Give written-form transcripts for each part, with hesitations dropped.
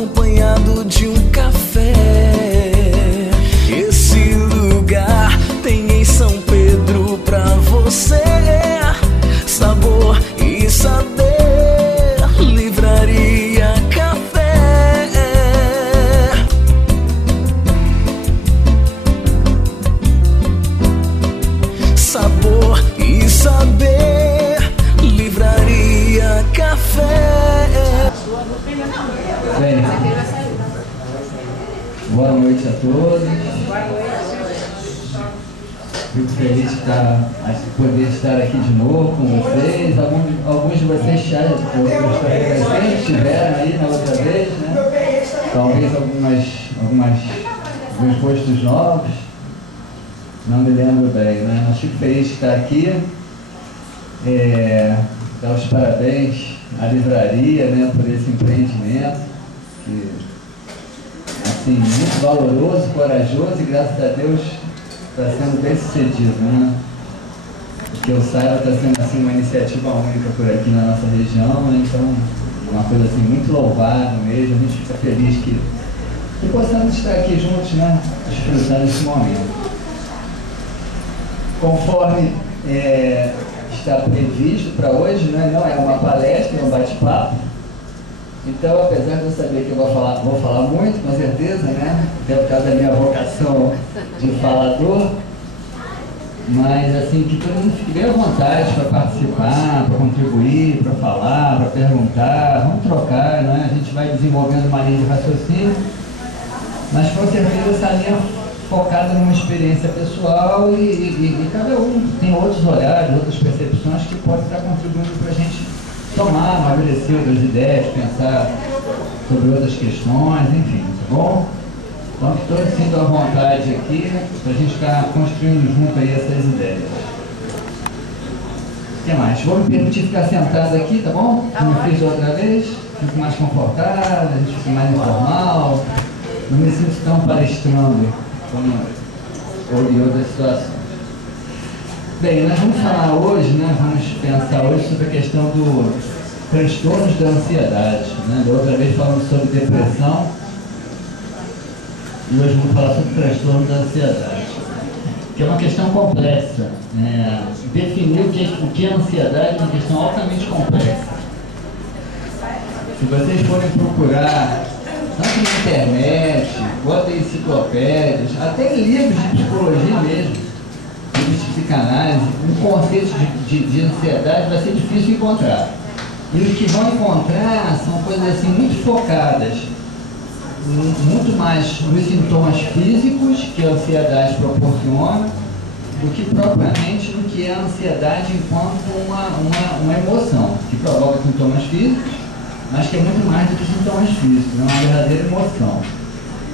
acompanhado de um café. Esse lugar tem em São Pedro pra você. Sabor e saber. Livraria Café. Sabor e saber. Livraria Café. Bem, boa noite a todos. Fico feliz de poder estar aqui de novo com vocês. Alguns de vocês já estiveram aí na outra vez, né? Talvez alguns rostos novos. Não me lembro bem, né? Mas fico feliz de estar aqui. Dar os parabéns à livraria, né, por esse empreendimento que, assim, muito valoroso, corajoso e graças a Deus está sendo bem sucedido, né? Que eu saiba, está sendo assim, uma iniciativa única por aqui na nossa região, né? Então uma coisa assim, muito louvável mesmo. A gente fica feliz que possamos estar aqui juntos, né, desfrutando desse momento. Conforme está previsto para hoje, né? Não é uma palestra, é um bate-papo. Então, apesar de eu saber que eu vou falar muito, com certeza, né? Até por causa da minha vocação de falador, mas assim, que todo mundo fique bem à vontade para participar, para contribuir, para falar, para perguntar, vamos trocar, né? A gente vai desenvolvendo uma linha de raciocínio, mas com certeza essa linha focada numa experiência pessoal e cada um tem outros olhares, outras percepções que podem estar contribuindo para a gente tomar, amadurecer outras ideias, pensar sobre outras questões, enfim, tá bom? Então que todos sintam à vontade aqui, né, para a gente estar construindo junto aí essas ideias. O que mais? Vou me permitir ficar sentado aqui, tá bom? Como eu fiz outra vez, fico mais confortável, a gente fica mais informal, não me sinto tão palestrando ou em outras situações. Bem, nós vamos falar hoje, né, vamos pensar hoje sobre a questão do transtornos da ansiedade, né? Da outra vez falamos sobre depressão e hoje vamos falar sobre transtorno da ansiedade, que é uma questão complexa, né? Definir o que é ansiedade é uma questão altamente complexa. Se vocês forem procurar tanto na internet, bota em enciclopédias, até em livros de psicologia mesmo, livros de psicanálise, um conceito de ansiedade vai ser difícil encontrar. E os que vão encontrar são coisas assim muito focadas, muito mais nos sintomas físicos que a ansiedade proporciona, do que propriamente no que é a ansiedade enquanto uma emoção, que provoca sintomas físicos, mas que é muito mais do que sintomas físicos, é uma verdadeira emoção.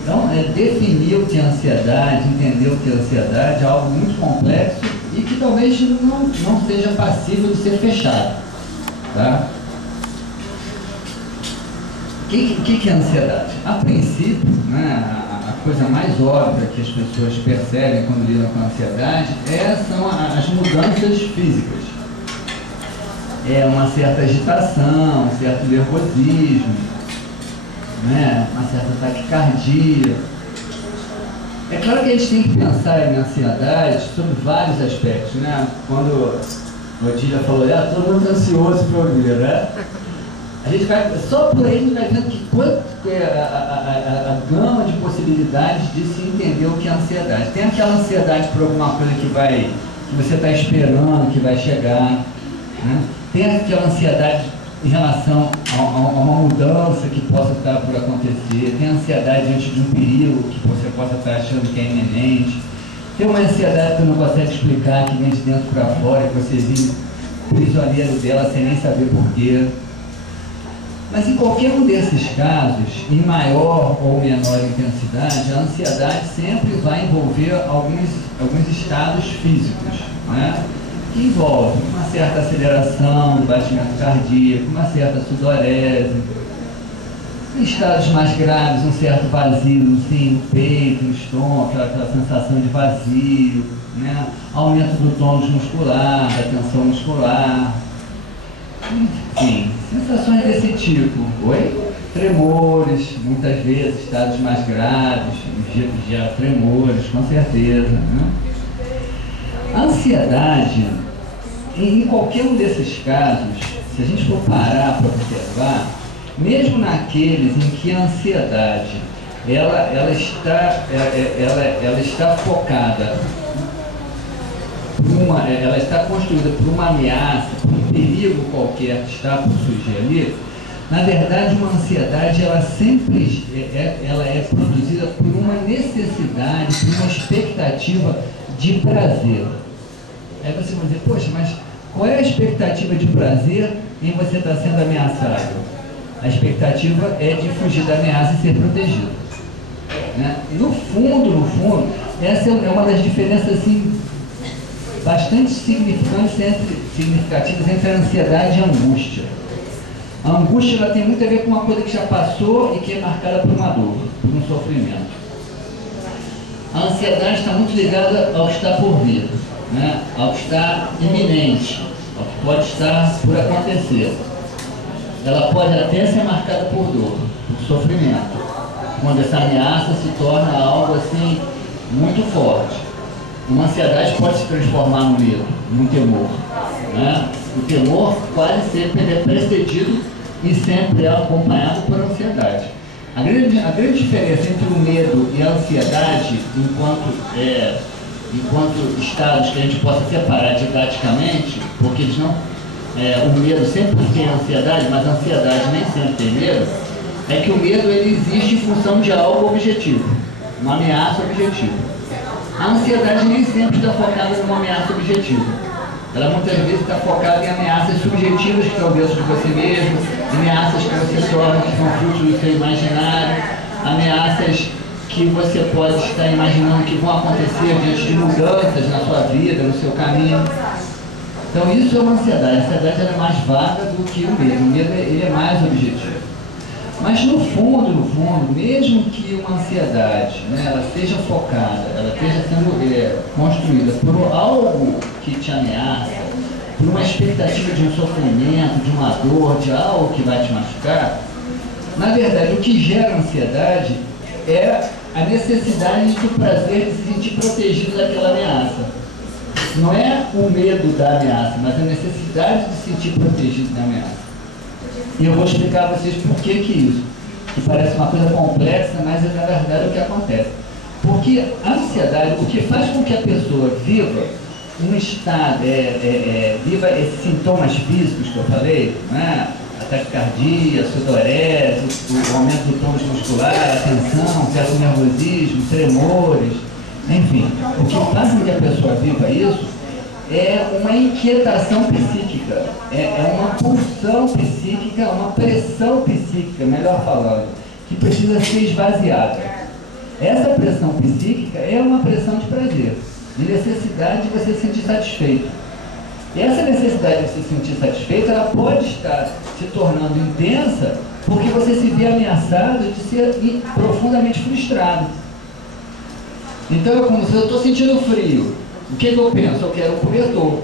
Então, definir o que é ansiedade, entender o que é ansiedade, é algo muito complexo e que talvez não seja passível de ser fechado. Tá? O que é ansiedade? A princípio, né, a coisa mais óbvia que as pessoas percebem quando lidam com a ansiedade são as mudanças físicas. É uma certa agitação, um certo nervosismo, né? Uma certa taquicardia. É claro que a gente tem que pensar em ansiedade sobre vários aspectos, né? Quando o Otília falou, todo mundo ansioso para ouvir, né? A gente vai, só por aí a gente vai vendo que quanto é a gama de possibilidades de se entender o que é ansiedade. Tem aquela ansiedade por alguma coisa que você está esperando, que vai chegar, né? Tem aquela ansiedade em relação a uma mudança que possa estar por acontecer, tem ansiedade diante de um perigo que você possa estar achando que é iminente, tem uma ansiedade que você não consegue explicar, que vem de dentro para fora, que você vive prisioneiro dela sem nem saber porquê. Mas em qualquer um desses casos, em maior ou menor intensidade, a ansiedade sempre vai envolver alguns estados físicos, né? Que envolve uma certa aceleração do batimento cardíaco, uma certa sudorese, em estados mais graves, um certo vazio, assim, no peito, no estômago, aquela sensação de vazio, né? Aumento do tônus muscular, da tensão muscular, enfim, sensações desse tipo. Oi? 3 tremores, muitas vezes estados mais graves, já tremores, com certeza, né? A ansiedade, em qualquer um desses casos, se a gente for parar para observar, mesmo naqueles em que a ansiedade ela está focada, ela está construída por uma ameaça, por um perigo qualquer que está por surgir ali, na verdade uma ansiedade ela sempre é produzida por uma necessidade, por uma expectativa de prazer. Aí você vai dizer, poxa, mas qual é a expectativa de prazer em você estar sendo ameaçado? A expectativa é de fugir da ameaça e ser protegido, né? No fundo, essa é uma das diferenças assim, bastante significativas entre a ansiedade e a angústia. A angústia ela tem muito a ver com uma coisa que já passou e que é marcada por uma dor, por um sofrimento. A ansiedade está muito ligada ao que está por vir, né? Ao que está iminente, ao que pode estar por acontecer. Ela pode até ser marcada por dor, por sofrimento, quando essa ameaça se torna algo assim muito forte. Uma ansiedade pode se transformar no medo, num temor, né? O temor pode ser precedido e sempre é acompanhado por ansiedade. A grande diferença entre o medo e a ansiedade, enquanto estados que a gente possa separar didaticamente, porque eles não, o medo sempre tem ansiedade, mas a ansiedade nem sempre tem medo, é que o medo ele existe em função de algo objetivo, uma ameaça objetiva. A ansiedade nem sempre está focada numa ameaça objetiva. Ela muitas vezes está focada em ameaças subjetivas que estão dentro de você mesmo, ameaças que você sofre, que são fruto do seu imaginário, ameaças que você pode estar imaginando que vão acontecer diante de mudanças na sua vida, no seu caminho. Então isso é uma ansiedade. A ansiedade ela é mais vaga do que o medo. O medo ele é mais objetivo. Mas no fundo, mesmo que uma ansiedade, né, ela seja focada, ela esteja sendo construída por algo que te ameaça, por uma expectativa de um sofrimento, de uma dor, de algo que vai te machucar, na verdade o que gera ansiedade é a necessidade do prazer de se sentir protegido daquela ameaça. Não é o medo da ameaça, mas a necessidade de se sentir protegido da ameaça. E eu vou explicar a vocês por que isso. Que parece uma coisa complexa, mas é na verdade o que acontece. Porque a ansiedade, o que faz com que a pessoa viva um estado, viva esses sintomas físicos que eu falei, né? A taquicardia, a sudorese, o aumento do tônus muscular, a tensão, certo nervosismo, tremores, enfim. O que faz com que a pessoa viva isso é uma inquietação psíquica, é uma pulsão psíquica, uma pressão psíquica, melhor falando, que precisa ser esvaziada. Essa pressão psíquica é uma pressão de prazer, de necessidade de você se sentir satisfeito. E essa necessidade de se sentir satisfeito, ela pode estar se tornando intensa porque você se vê ameaçado de ser profundamente frustrado. Então, como se eu estou sentindo frio, o que eu penso? Eu quero um cobertor.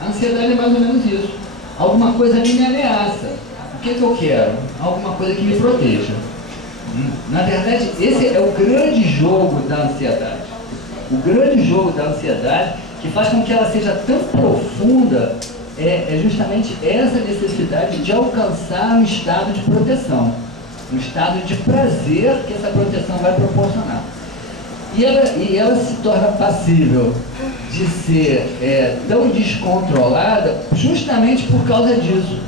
A ansiedade é mais ou menos isso. Alguma coisa que me ameaça. O que eu quero? Alguma coisa que me proteja. Na verdade, esse é o grande jogo da ansiedade. O grande jogo da ansiedade que faz com que ela seja tão profunda é justamente essa necessidade de alcançar um estado de proteção. Um estado de prazer que essa proteção vai proporcionar. E ela se torna passível de ser tão descontrolada justamente por causa disso.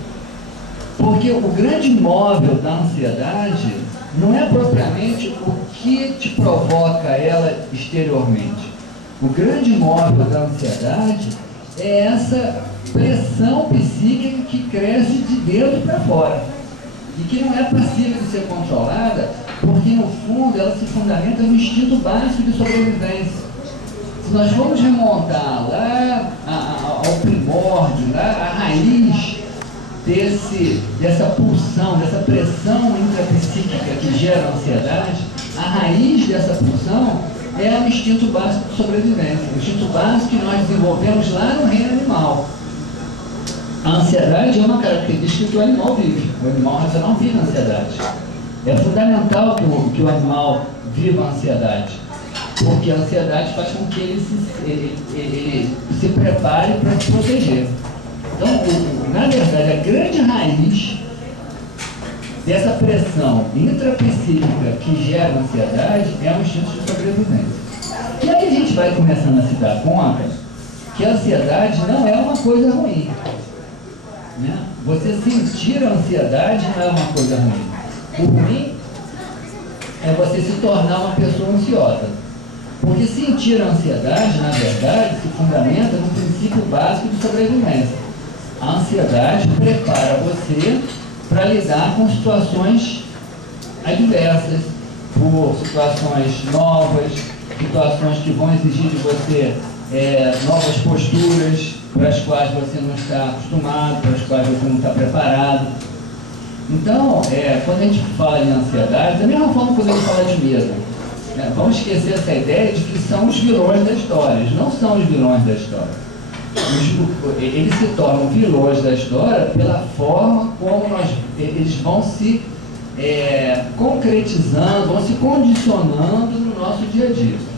Porque o grande móvel da ansiedade não é propriamente o que te provoca ela exteriormente. O grande móvel da ansiedade é essa pressão psíquica que cresce de dentro para fora e que não é passível de ser controlada, porque no fundo ela se fundamenta no instinto básico de sobrevivência. Se nós formos remontar lá ao primórdio, lá à raiz dessa pulsão, dessa pressão intrapsíquica que gera a ansiedade, a raiz dessa pulsão é o instinto básico de sobrevivência, o instinto básico que nós desenvolvemos lá no reino animal. A ansiedade é uma característica que o animal vive. O animal racional vive a ansiedade. É fundamental que o animal viva a ansiedade, porque a ansiedade faz com que ele se prepare para se proteger. Então, na verdade, a grande raiz dessa pressão intrapsíquica que gera ansiedade é um instinto de sobrevivência. E aí a gente vai começando a se dar conta que a ansiedade não é uma coisa ruim. Né? Você sentir a ansiedade não é uma coisa ruim. O ruim é você se tornar uma pessoa ansiosa. Porque sentir a ansiedade, na verdade, se fundamenta no princípio básico de sobrevivência. A ansiedade prepara você para lidar com situações adversas, por situações novas, situações que vão exigir de você novas posturas, para as quais você não está acostumado, para as quais você não está preparado. Então, quando a gente fala em ansiedade, da mesma forma que quando a gente fala de medo, vamos esquecer essa ideia de que são os vilões da história. Eles não são os vilões da história. Eles se tornam vilões da história pela forma como eles vão se concretizando, vão se condicionando no nosso dia a dia.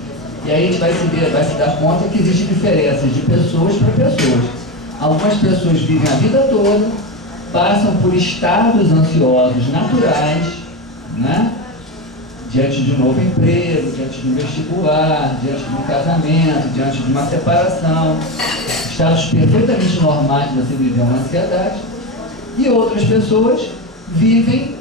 E aí a gente vai se dar conta que existem diferenças de pessoas para pessoas. Algumas pessoas vivem a vida toda, passam por estados ansiosos naturais, né? Diante de um novo emprego, diante de um vestibular, diante de um casamento, diante de uma separação, estados perfeitamente normais de você viver uma ansiedade. E outras pessoas vivem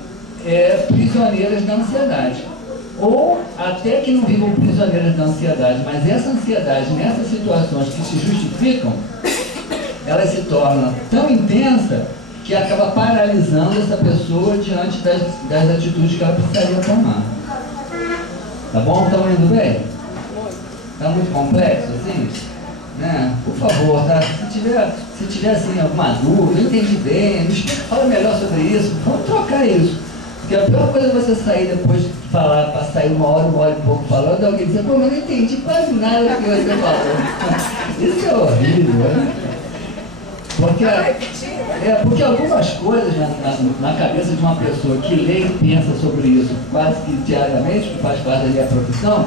prisioneiras da ansiedade. Ou até que não vivam prisioneiras da ansiedade, mas essa ansiedade, nessas situações que se justificam, ela se torna tão intensa que acaba paralisando essa pessoa diante das atitudes que ela precisaria tomar. Tá bom? Estão indo bem? Está muito complexo assim? Né? Por favor, tá? Se tiver assim, alguma dúvida, eu entendi bem, me explica, fala melhor sobre isso, vamos trocar isso. Porque a pior coisa é você sair depois de falar, para sair uma hora e pouco falando, alguém dizer, pô, mas não entendi quase nada do que você falou. Isso é horrível, né? Porque algumas coisas na cabeça de uma pessoa que lê e pensa sobre isso quase que diariamente, que faz parte da profissão,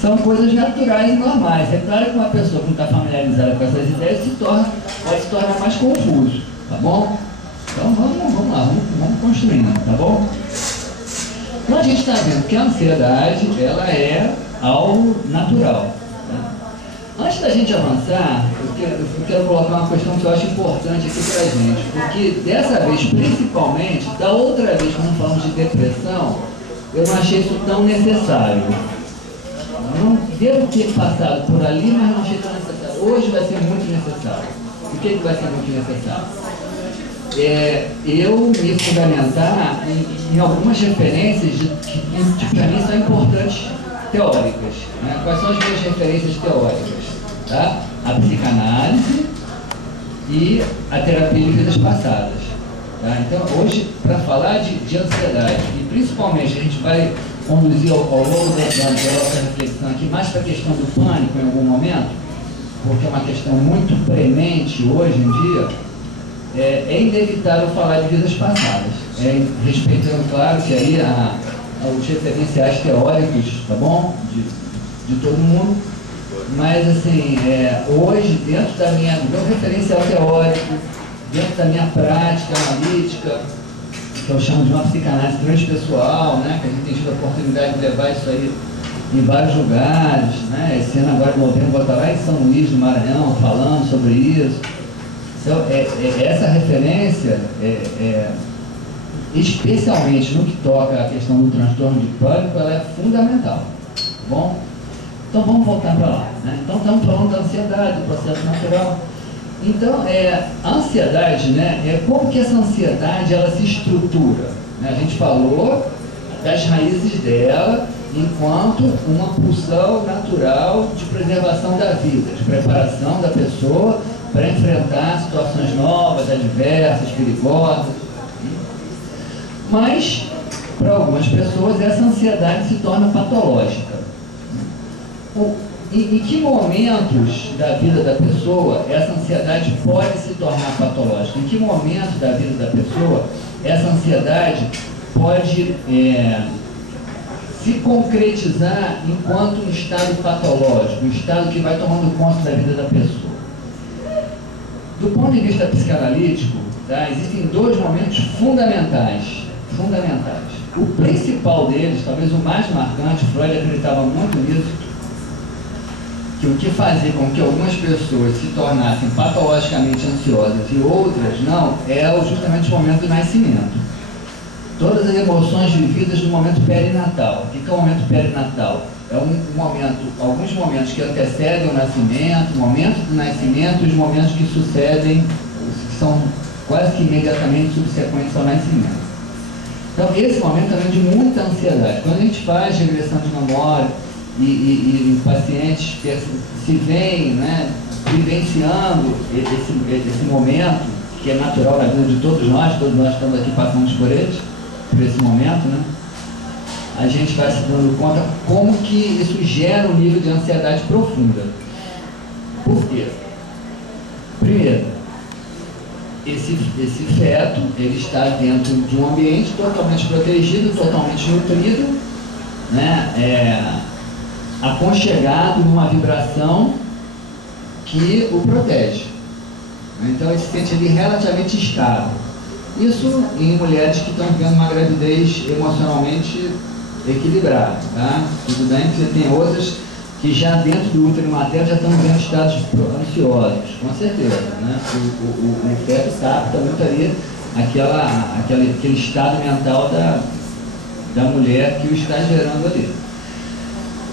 são coisas naturais e normais. É claro que uma pessoa que não está familiarizada com essas ideias pode se tornar mais confuso, tá bom? Então vamos lá, vamos construindo, tá bom? Então a gente está vendo que a ansiedade, ela é algo natural. Tá? Antes da gente avançar, eu quero colocar uma questão que eu acho importante aqui para a gente, porque dessa vez, principalmente, da outra vez, quando falamos de depressão, eu não achei isso tão necessário. Não devo ter passado por ali, mas não achei tão necessário. Hoje vai ser muito necessário. O que vai ser muito necessário? Eu me fundamentar em algumas referências que para mim são importantes teóricas. Né? Quais são as minhas referências teóricas? Tá? A psicanálise e a terapia de vidas passadas. Tá? Então, hoje, para falar de ansiedade, e principalmente a gente vai conduzir ao longo da nossa reflexão aqui mais para a questão do pânico em algum momento, porque é uma questão muito premente hoje em dia, é inevitável falar de vidas passadas, respeitando, claro, que aí os referenciais teóricos, tá bom? De todo mundo, mas assim, hoje, dentro do meu referencial teórico, dentro da minha prática analítica, que eu chamo de uma psicanálise transpessoal, né? Que a gente tem tido a oportunidade de levar isso aí em vários lugares, né? Esse ano agora, em novembro, vou estar lá em São Luís do Maranhão, falando sobre isso. Então, essa referência, especialmente no que toca à questão do transtorno de pânico, ela é fundamental, tá bom? Então vamos voltar para lá, né? Então estamos falando da ansiedade, do processo natural. Então, a ansiedade, né, como que essa ansiedade ela se estrutura? Né? A gente falou das raízes dela enquanto uma pulsão natural de preservação da vida, de preparação da pessoa para enfrentar situações novas, adversas, perigosas. Mas, para algumas pessoas, essa ansiedade se torna patológica. Em que momentos da vida da pessoa essa ansiedade pode se tornar patológica? Em que momento da vida da pessoa essa ansiedade pode se concretizar enquanto um estado patológico, um estado que vai tomando conta da vida da pessoa? Do ponto de vista psicanalítico, tá, existem dois momentos fundamentais. O principal deles, talvez o mais marcante, Freud acreditava muito nisso, que o que fazia com que algumas pessoas se tornassem patologicamente ansiosas e outras não, é justamente o momento do nascimento. Todas as emoções vividas no momento perinatal. O que é o momento perinatal? É alguns momentos que antecedem o nascimento, o momento do nascimento e os momentos que sucedem, que são quase que imediatamente subsequentes ao nascimento. Então, esse momento também é de muita ansiedade. Quando a gente faz regressão de memória e pacientes se veem, né, vivenciando esse momento, que é natural na vida de todos nós estamos aqui passando por esse momento, né? A gente vai se dando conta como que isso gera um nível de ansiedade profunda. Por quê? Primeiro, esse feto, ele está dentro de um ambiente totalmente protegido, totalmente nutrido, né? Aconchegado numa vibração que o protege. Então ele se sente ali relativamente estável. Isso em mulheres que estão vivendo uma gravidez emocionalmente equilibrada, tá? Tudo bem que você tem outras que já dentro do útero materno já estão vivendo estados ansiosos, com certeza, né? O feto está muito ali aquele estado mental da mulher que o está gerando ali.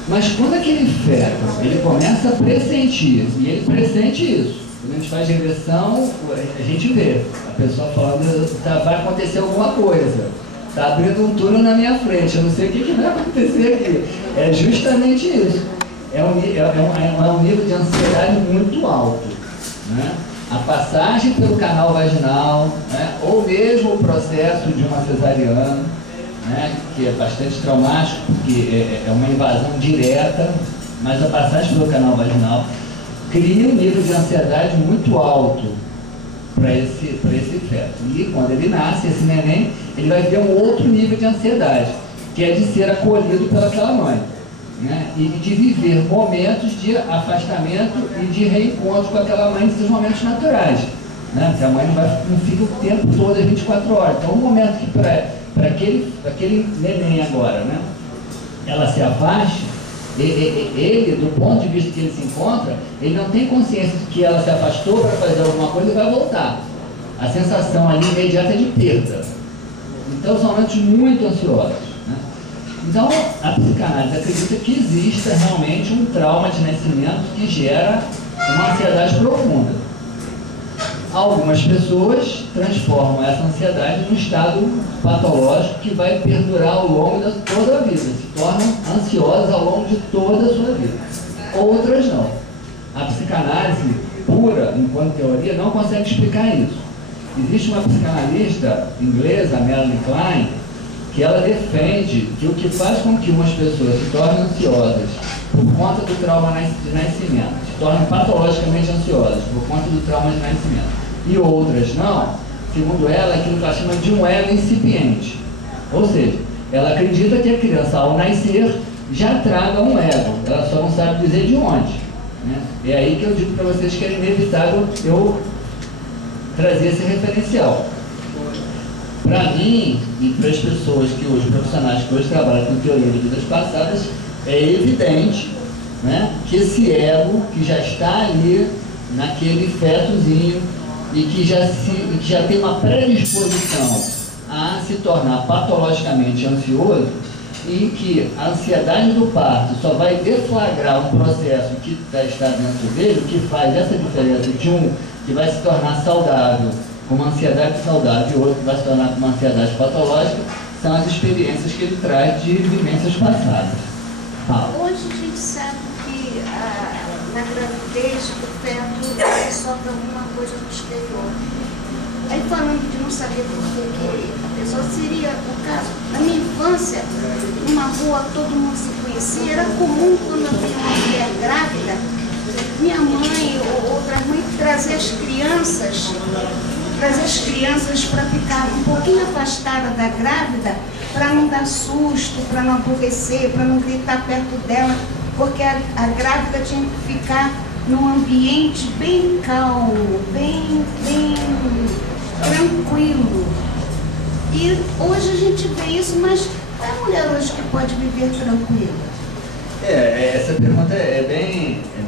Mas quando aquele feto ele começa a pressentir, e ele pressente isso, quando a gente faz regressão, a gente vê a pessoa falando, vai acontecer alguma coisa, está abrindo um túnel na minha frente, eu não sei o que vai acontecer aqui. É justamente isso. É um nível de ansiedade muito alto, né? A passagem pelo canal vaginal, né? Ou mesmo o processo de uma cesariana, né? Que é bastante traumático, porque é uma invasão direta, mas a passagem pelo canal vaginal cria um nível de ansiedade muito alto para esse feto. E quando ele nasce, esse neném, ele vai ter um outro nível de ansiedade, que é de ser acolhido pelaquela mãe, né? E de viver momentos de afastamento e de reencontro com aquela mãe em seus momentos naturais, né? Porque a mãe não fica o tempo todo às 24 horas. Então, um momento que para aquele neném agora, né, ela se afaste, ele, do ponto de vista que ele se encontra, ele não tem consciência de que ela se afastou para fazer alguma coisa e vai voltar. A sensação ali imediata é de perda. Então são momentos muito ansiosos, né? Então a psicanálise acredita que exista realmente um trauma de nascimento que gera uma ansiedade profunda. Algumas pessoas transformam essa ansiedade num estado patológico que vai perdurar ao longo de toda a vida, se tornam ansiosas ao longo de toda a sua vida. Outras não. A psicanálise pura, enquanto teoria, não consegue explicar isso. Existe uma psicanalista inglesa, Melanie Klein, que ela defende que o que faz com que umas pessoas se tornem ansiosas por conta do trauma de nascimento, se tornem patologicamente ansiosas por conta do trauma de nascimento, e outras não, segundo ela, é aquilo que ela chama de um ego incipiente. Ou seja, ela acredita que a criança, ao nascer, já traga um ego, ela só não sabe dizer de onde, né? É aí que eu digo para vocês que é inevitável eu trazer esse referencial. Para mim, e para as pessoas que hoje, profissionais que hoje trabalham com teoria de vidas passadas, é evidente, né, que esse ego que já está ali naquele fetozinho e que já tem uma predisposição a se tornar patologicamente ansioso, e que a ansiedade do parto só vai deflagrar um processo que está dentro dele, o que faz essa diferença de um que vai se tornar saudável com uma ansiedade saudável e outro que vai se tornar com uma ansiedade patológica, são as experiências que ele traz de vivências passadas. Hoje a gente sabe que na gravidez o feto sofre alguma coisa no exterior. Aí falando de não saber por que a pessoa seria o caso. Na minha infância, numa rua todo mundo se conhecia. assim, era comum quando havia uma mulher grávida, minha mãe ou outras mães trazer as crianças para ficar um pouquinho afastada da grávida, para não dar susto, para não aborrecer, para não gritar perto dela, porque a grávida tinha que ficar num ambiente bem calmo, bem tranquilo. E hoje a gente vê isso, mas é a mulher hoje que pode viver tranquila. Essa pergunta é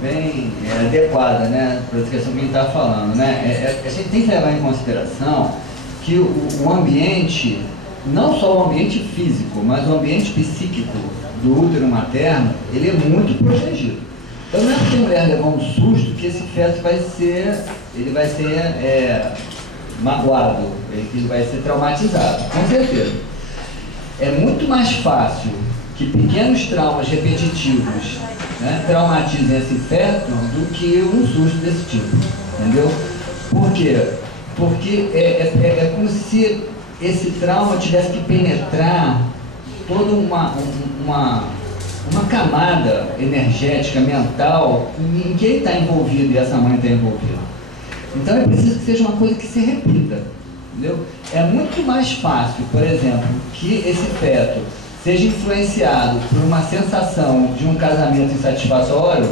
bem adequada, né, para a questão que a gente está falando, né? A gente tem que levar em consideração que o ambiente, não só o ambiente físico, mas o ambiente psíquico do útero materno, ele é muito protegido. Então não é porque a mulher levar um susto que esse feto vai ser magoado, ele vai ser traumatizado, com certeza. É muito mais fácil que pequenos traumas repetitivos, né, traumatizem esse feto do que um susto desse tipo, entendeu? Por quê? Porque é como se esse trauma tivesse que penetrar toda uma camada energética, mental, em que ele está envolvido e essa mãe está envolvida. Então é preciso que seja uma coisa que se repita, entendeu? É muito mais fácil, por exemplo, que esse feto seja influenciado por uma sensação de um casamento insatisfatório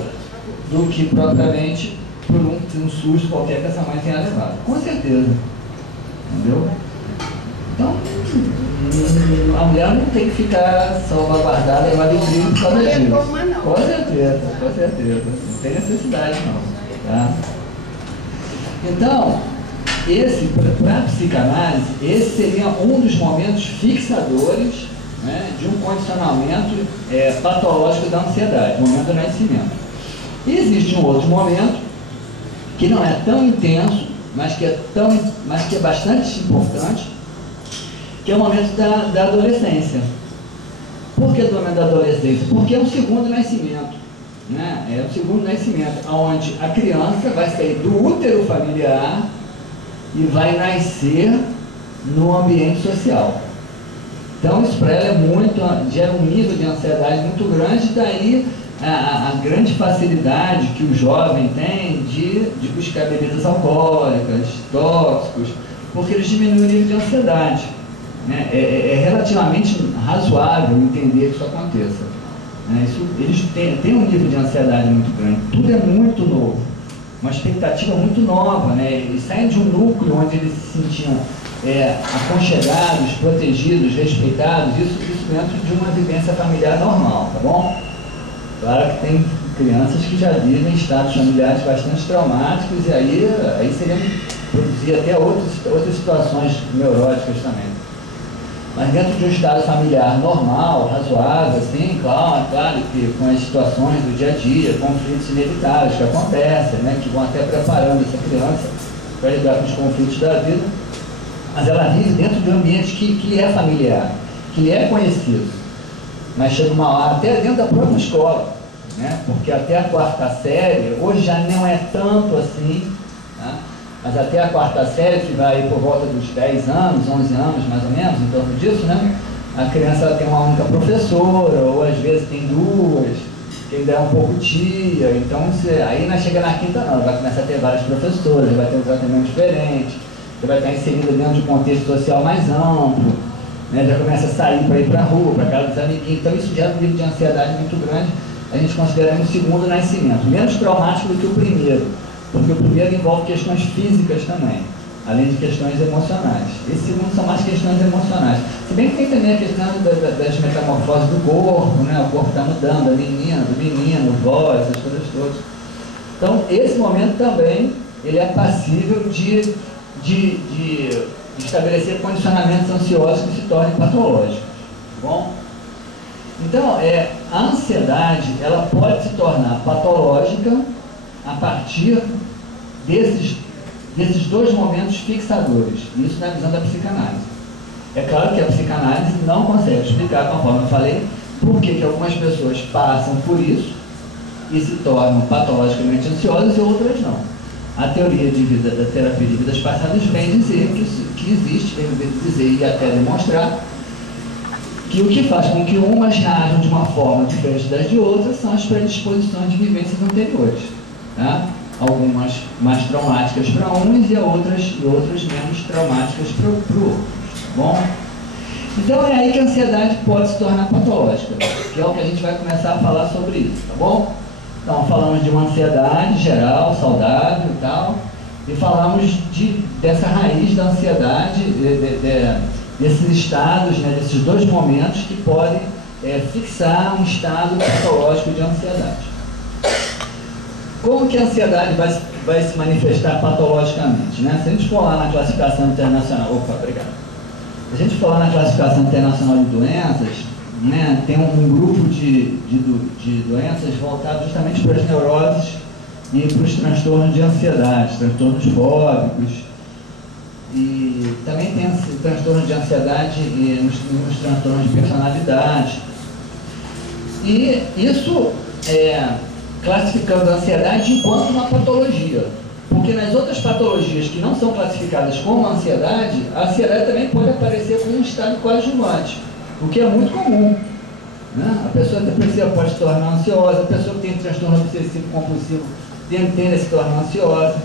do que propriamente por um susto qualquer que essa mãe tenha levado. Com certeza. Entendeu? Então, a mulher não tem que ficar salvaguardada lá do frio por causa disso. Com certeza, com certeza. Não tem necessidade não. Tá? Então, para a psicanálise, esse seria um dos momentos fixadores, né, de um condicionamento patológico da ansiedade, o momento do nascimento. E existe um outro momento que não é tão intenso, mas que é bastante importante, que é o momento da adolescência. Por que o momento da adolescência? Porque é o segundo nascimento. Né? É o segundo nascimento, onde a criança vai sair do útero familiar e vai nascer no ambiente social. Então isso para ela gera um nível de ansiedade muito grande, daí a grande facilidade que o jovem tem de buscar bebidas alcoólicas, tóxicos, porque eles diminuem o nível de ansiedade. Né? É relativamente razoável entender que isso aconteça. Eles têm um nível de ansiedade muito grande, tudo é muito novo, uma expectativa muito nova, né? Eles saem de um núcleo onde eles se sentiam aconchegados, protegidos, respeitados, isso dentro de uma vivência familiar normal, tá bom? Claro que tem crianças que já vivem estados familiares bastante traumáticos e aí seria produzir até outras situações neuróticas também. Mas dentro de um estado familiar normal, razoável, assim, claro que com as situações do dia a dia, conflitos inevitáveis que acontecem, né, que vão até preparando essa criança para lidar com os conflitos da vida, mas ela vive dentro de um ambiente que é familiar, que é conhecido. Mas chega uma hora, até dentro da própria escola, né, porque até a 4ª série, hoje já não é tanto assim, né, mas até a 4ª série, que vai por volta dos 10 anos, 11 anos mais ou menos, em torno disso, né? A criança ela tem uma única professora, ou às vezes tem duas, que ainda é um pouco tia, então aí não chega na 5ª não, vai começar a ter várias professoras, vai ter um tratamento diferente, você vai estar inserida dentro de um contexto social mais amplo, né? Já começa a sair para ir para a rua, para casa dos amiguinhos, então isso gera um nível de ansiedade muito grande, a gente considera um segundo nascimento, menos traumático do que o primeiro. Porque o primeiro envolve questões físicas também, além de questões emocionais. Esse segundo são mais questões emocionais. Se bem que tem também a questão das metamorfoses do corpo, né? O corpo está mudando, a menina, do menino, voz, essas coisas todas. Então, esse momento também, ele é passível de estabelecer condicionamentos ansiosos que se tornem patológicos. Tá bom? Então, a ansiedade, ela pode se tornar patológica a partir desses dois momentos fixadores, isso na visão da psicanálise. É claro que a psicanálise não consegue explicar, conforme eu falei, por que algumas pessoas passam por isso e se tornam patologicamente ansiosas e outras não. A teoria da terapia de vidas passadas vem dizer que existe, vem dizer e até demonstrar que o que faz com que umas reajam de uma forma diferente das de outras são as predisposições de vivências anteriores. Tá? Algumas mais traumáticas para uns e outras menos traumáticas para outros. Bom? Então é aí que a ansiedade pode se tornar patológica, que é o que a gente vai começar a falar sobre isso, tá bom? Então falamos de uma ansiedade geral, saudável e tal, e falamos dessa raiz da ansiedade, desses estados, né, desses dois momentos que podem fixar um estado patológico de ansiedade. Como que a ansiedade vai se manifestar patologicamente? Né? Se a gente for lá na classificação internacional... Opa, obrigado. Se a gente for lá na classificação internacional de doenças, né, tem um grupo de doenças voltado justamente para as neuroses e para os transtornos de ansiedade, transtornos fóbicos. E também tem transtornos de ansiedade nos transtornos de personalidade. E isso classificando a ansiedade enquanto uma patologia. Porque nas outras patologias que não são classificadas como ansiedade, a ansiedade também pode aparecer como um estado coadjuvante, o que é muito comum. Né? A pessoa depressiva pode se tornar ansiosa, a pessoa que tem transtorno obsessivo compulsivo tende a se tornar ansiosa,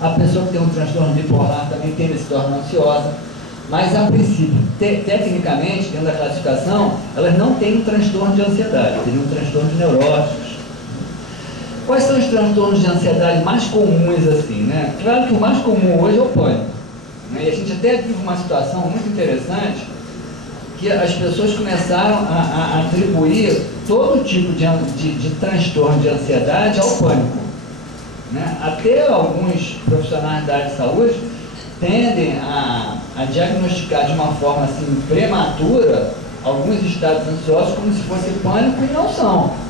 a pessoa que tem um transtorno bipolar também tende a se tornar ansiosa, mas a princípio, tecnicamente, dentro da classificação, elas não têm um transtorno de ansiedade, teriam um transtorno de neuróticos. Quais são os transtornos de ansiedade mais comuns assim, né? Claro que o mais comum hoje é o pânico. Né? E a gente até vive uma situação muito interessante que as pessoas começaram a atribuir todo tipo de transtorno de ansiedade ao pânico. Né? Até alguns profissionais da área de saúde tendem a diagnosticar de uma forma assim, prematura alguns estados ansiosos como se fosse pânico e não são.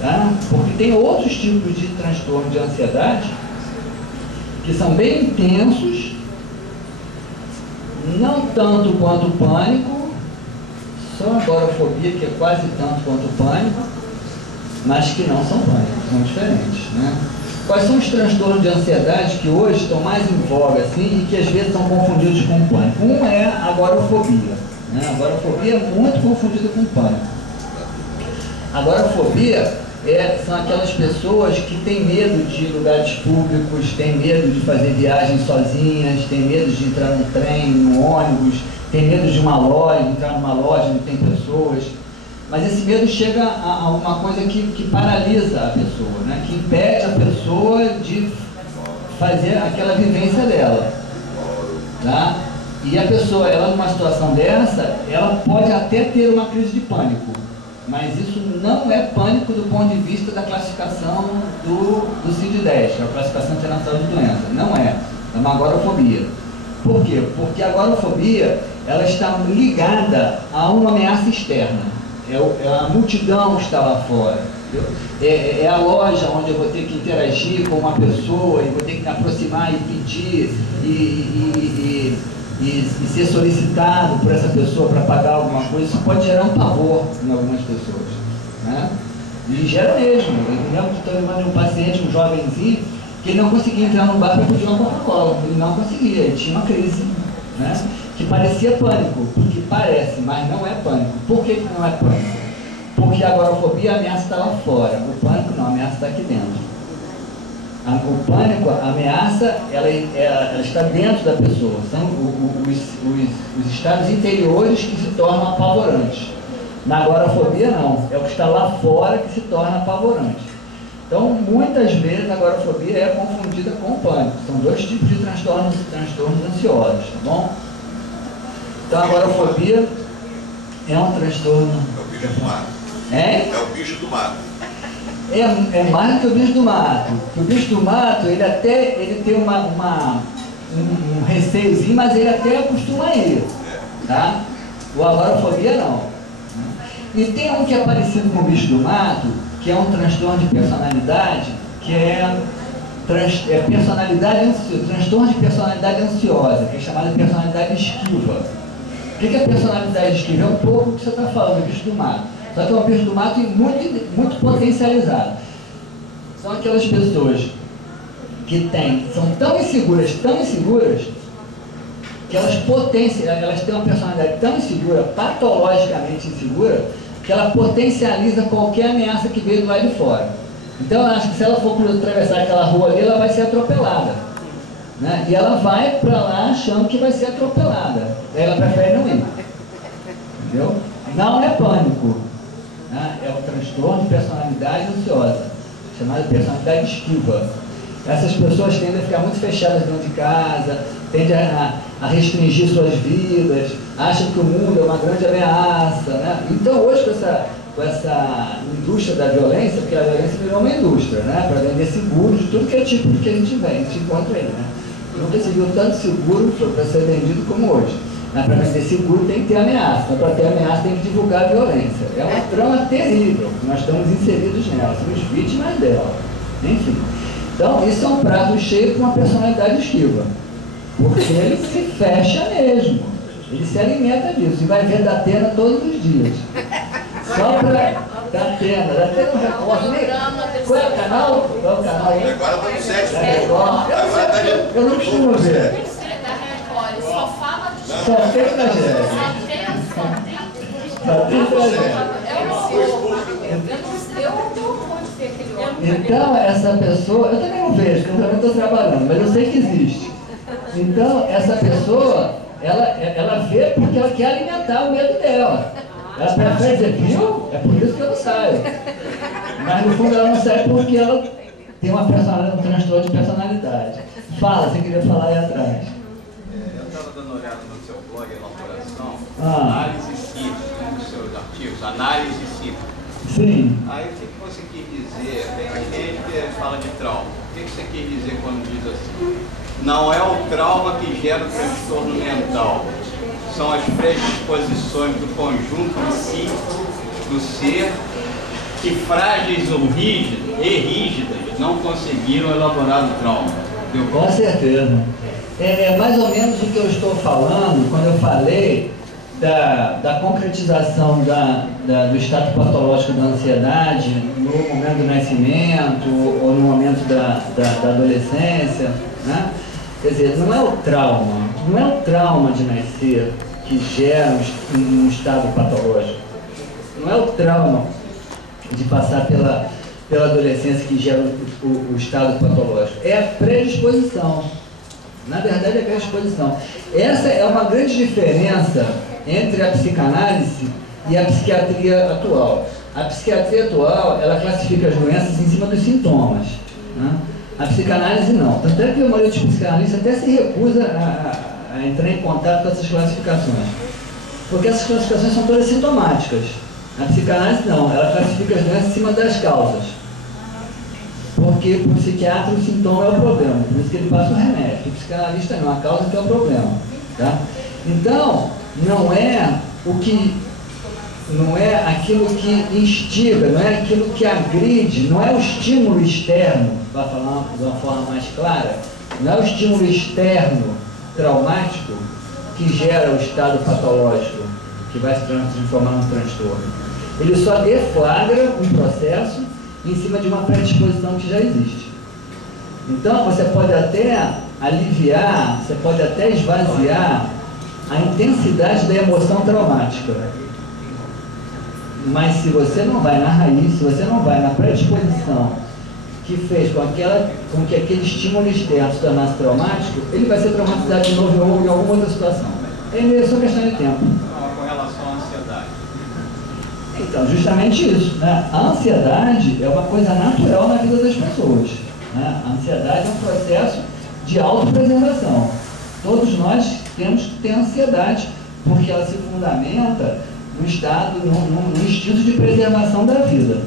Tá? Porque tem outros tipos de transtorno de ansiedade que são bem intensos, não tanto quanto o pânico, só a agorafobia, que é quase tanto quanto o pânico, mas que não são pânicos, são diferentes. Né? Quais são os transtornos de ansiedade que hoje estão mais em voga assim, e que às vezes são confundidos com o pânico? Um é a agorafobia. Né? A agorafobia é muito confundida com o pânico. A agorafobia são aquelas pessoas que têm medo de lugares públicos, têm medo de fazer viagens sozinhas, têm medo de entrar num trem, num ônibus, têm medo de uma loja, entrar numa loja onde tem pessoas. Mas esse medo chega a uma coisa que paralisa a pessoa, né? Que impede a pessoa de fazer aquela vivência dela. Tá? E a pessoa, ela numa situação dessa, ela pode até ter uma crise de pânico. Mas isso não é pânico do ponto de vista da classificação do CID-10, que é a classificação internacional de doença. Não é. É uma agorafobia. Por quê? Porque a agorafobia, ela está ligada a uma ameaça externa. É a multidão que está lá fora. É a loja onde eu vou ter que interagir com uma pessoa e vou ter que me aproximar e pedir e ser solicitado por essa pessoa para pagar alguma coisa. Isso pode gerar um pavor em algumas pessoas. Né? E gera mesmo. Eu me lembro que estou levando um paciente, um jovenzinho, que ele não conseguia entrar no bar para pedir uma Coca-Cola. Ele não conseguia, ele tinha uma crise. Né? Que parecia pânico, porque parece, mas não é pânico. Por que não é pânico? Porque a agorafobia, a ameaça está lá fora. O pânico não, a ameaça está aqui dentro. O pânico, a ameaça, ela está dentro da pessoa. São os estados interiores que se tornam apavorantes. Na agorafobia não, é o que está lá fora que se torna apavorante. Então, muitas vezes a agorafobia é confundida com o pânico. São dois tipos de transtornos ansiosos, tá bom? Então a agorafobia é um transtorno... É o bicho do mato. É? É o bicho do mato. É mais do que o bicho do mato. O bicho do mato, ele tem um receiozinho, mas ele até acostuma a ir. Tá? O agorafobia não. E tem um que é parecido com o bicho do mato, que é um transtorno de personalidade, que é transtorno de personalidade ansiosa, que é chamada de personalidade esquiva. O que é personalidade esquiva? É um pouco o que você está falando, o bicho do mato. Só que é um bicho do mato muito potencializado. São aquelas pessoas que são tão inseguras, que elas têm uma personalidade tão insegura, patologicamente insegura, que ela potencializa qualquer ameaça que veio do lado de fora. Então eu acho que se ela for atravessar aquela rua ali, ela vai ser atropelada, né? E ela vai para lá achando que vai ser atropelada. Ela prefere não ir. Entendeu? Não é pânico, né? É o transtorno de personalidade ansiosa, chamado personalidade esquiva. Essas pessoas tendem a ficar muito fechadas dentro de casa, tendem a restringir suas vidas, acham que o mundo é uma grande ameaça, né? Então hoje com essa indústria da violência, porque a violência virou uma indústria, né? Para vender seguro de tudo que é tipo que a gente encontra aí, né? Nunca se viu tanto seguro para ser vendido como hoje. Para vender seguro tem que ter ameaça, então para ter ameaça tem que divulgar a violência. É uma trama terrível, nós estamos inseridos nela, somos vítimas dela. Enfim. Então, isso é um prato cheio com uma personalidade esquiva, porque ele se fecha mesmo, ele se alimenta disso, e vai ver Datena todos os dias. Só para Datena não recorda. Qual é o canal? Qual é o canal aí? Agora está no 7. Eu não costumo ver. Só fala de Só tem tragédia. Só tem tragédia. Então, essa pessoa, eu também não vejo, porque eu também estou trabalhando, mas eu sei que existe. Então, essa pessoa, ela vê porque ela quer alimentar o medo dela. Ela prefere dizer, viu? É por isso que eu não saio. Mas no fundo ela não sai porque ela tem uma personalidade, um transtorno de personalidade. Fala, você queria falar aí atrás. Eu estava dando uma olhada no seu blog, Elaboração, Análise CIF, nos seus artigos, Análise CIF. Sim. Aí o que você quis dizer? Tem gente que fala de trauma. O que você quis dizer quando diz assim? Não é o trauma que gera o transtorno mental. São as predisposições do conjunto psíquico do ser que frágeis ou rígidas não conseguiram elaborar o trauma. Com certeza. É mais ou menos o que eu estou falando quando eu falei da concretização do estado patológico da ansiedade no momento do nascimento ou no momento da adolescência, né? Quer dizer, não é o trauma de nascer que gera um estado patológico. Não é o trauma de passar pela adolescência que gera o estado patológico. É a predisposição. Na verdade, é a predisposição. Essa é uma grande diferença entre a psicanálise e a psiquiatria atual. A psiquiatria atual, ela classifica as doenças em cima dos sintomas, né? A psicanálise não. Tanto é que a maioria dos psicanalistas até se recusa a entrar em contato com essas classificações. Porque essas classificações são todas sintomáticas. A psicanálise não, ela classifica as doenças em cima das causas. Porque para o psiquiatra o sintoma é o problema, por isso que ele passa o remédio. O psicanalista não, a causa que é o problema. Tá? Então, não é aquilo que instiga, não é aquilo que agride, não é o estímulo externo, para falar de uma forma mais clara, não é o estímulo externo traumático que gera o estado patológico, que vai se transformar num transtorno. Ele só deflagra um processo em cima de uma predisposição que já existe. Então, você pode até aliviar, você pode até esvaziar a intensidade da emoção traumática. Mas se você não vai na raiz, se você não vai na predisposição que fez com que aquele estímulo externo se tornasse traumático, ele vai ser traumatizado de novo em alguma outra situação. É só questão de tempo. Com relação à ansiedade. Então, justamente isso, né? A ansiedade é uma coisa natural na vida das pessoas, né? A ansiedade é um processo de autopreservação. Todos nós temos que ter ansiedade, porque ela se fundamenta no estado, no instinto de preservação da vida.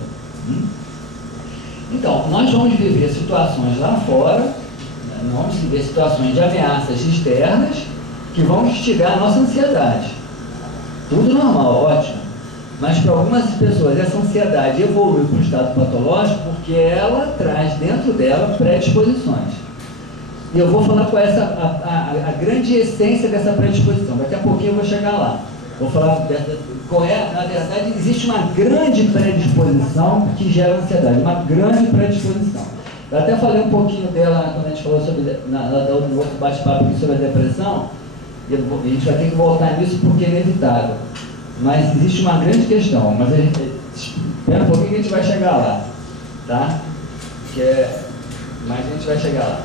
Então, nós vamos viver situações lá fora, né? Vamos viver situações de ameaças externas que vão instigar a nossa ansiedade. Tudo normal, ótimo. Mas para algumas pessoas essa ansiedade evolui para o estado patológico porque ela traz dentro dela predisposições. E eu vou falar qual é a grande essência dessa predisposição. Daqui a pouquinho eu vou chegar lá. Vou falar qual é, na verdade, existe uma grande predisposição que gera ansiedade, uma grande predisposição. Eu até falei um pouquinho dela quando a gente falou sobre, no outro bate-papo sobre a depressão, e a gente vai ter que voltar nisso porque é inevitável. Mas existe uma grande questão, mas a gente, espera um pouquinho que a gente vai chegar lá, tá? Mas a gente vai chegar lá.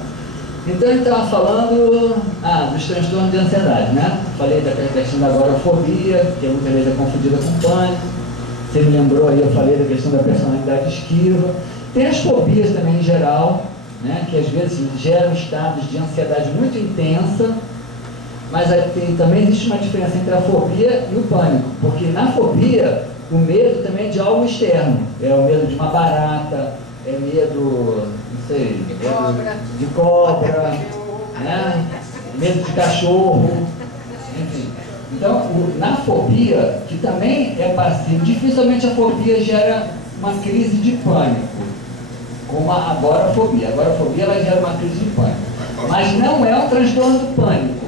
Então ele estava falando dos transtornos de ansiedade, né? Falei da questão da agorafobia, que muitas vezes é confundida com pânico. Você me lembrou aí, eu falei da questão da personalidade esquiva. Tem as fobias também em geral, né? Que às vezes geram estados de ansiedade muito intensa, mas também existe uma diferença entre a fobia e o pânico, porque na fobia o medo também é de algo externo, é o medo de uma barata, é medo, não sei, de cobra, né? Medo de cachorro, enfim. Então, na fobia, que também é passivo, dificilmente a fobia gera uma crise de pânico, como a agorafobia. A agorafobia ela gera uma crise de pânico, mas não é um transtorno do pânico.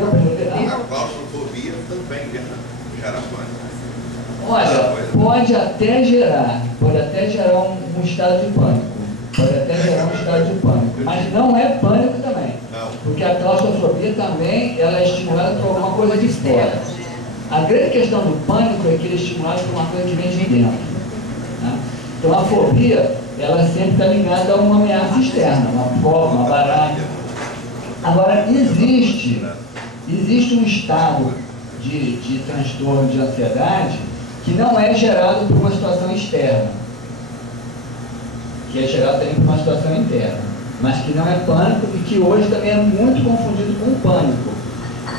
A claustrofobia também gera pânico. Olha, pode até gerar um estado de pânico. Pode até gerar um estado de pânico, mas não é pânico também. Porque a claustrofobia também ela é estimulada por alguma coisa de fora. A grande questão do pânico é que ele é estimulado por uma coisa que vem de dentro. Né? Então a fobia, ela sempre está ligada a uma ameaça externa, uma cobra, uma barata. Agora, existe um estado de transtorno de ansiedade que não é gerado por uma situação externa, que é gerado também por uma situação interna, mas que não é pânico e que hoje também é muito confundido com o pânico,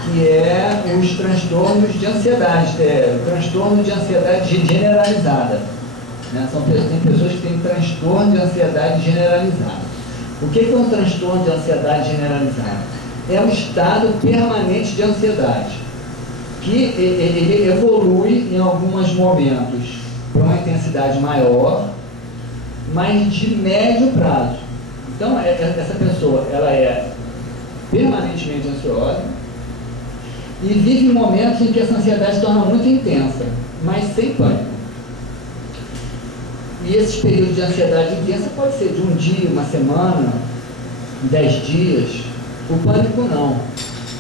que é os transtornos de ansiedade, o transtorno de ansiedade generalizada. Né? Tem pessoas que têm transtorno de ansiedade generalizada. O que é um transtorno de ansiedade generalizada? É um estado permanente de ansiedade, que ele evolui em alguns momentos para uma intensidade maior, mas de médio prazo. Então, essa pessoa ela é permanentemente ansiosa e vive momentos em que essa ansiedade se torna muito intensa, mas sem pânico. E esses períodos de ansiedade intensa pode ser de um dia, uma semana, 10 dias. O pânico não.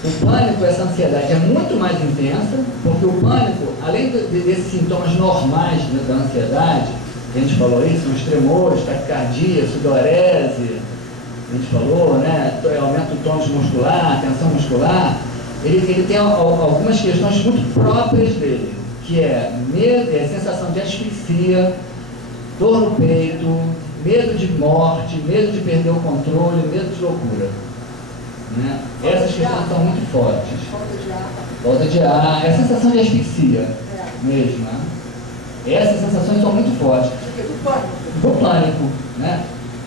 O pânico, essa ansiedade é muito mais intensa, porque o pânico, além desses sintomas normais, né, da ansiedade, a gente falou isso, são os tremores, taquicardia, sudorese, a gente falou, né, aumento do tônus muscular, tensão muscular, ele tem algumas questões muito próprias dele, que é sensação de asfixia, dor no peito, medo de morte, medo de perder o controle, medo de loucura. Né? Essas questões são muito fortes. Falta de ar, é a sensação de asfixia mesmo. Né? Essas sensações são muito fortes. Do pânico. Né?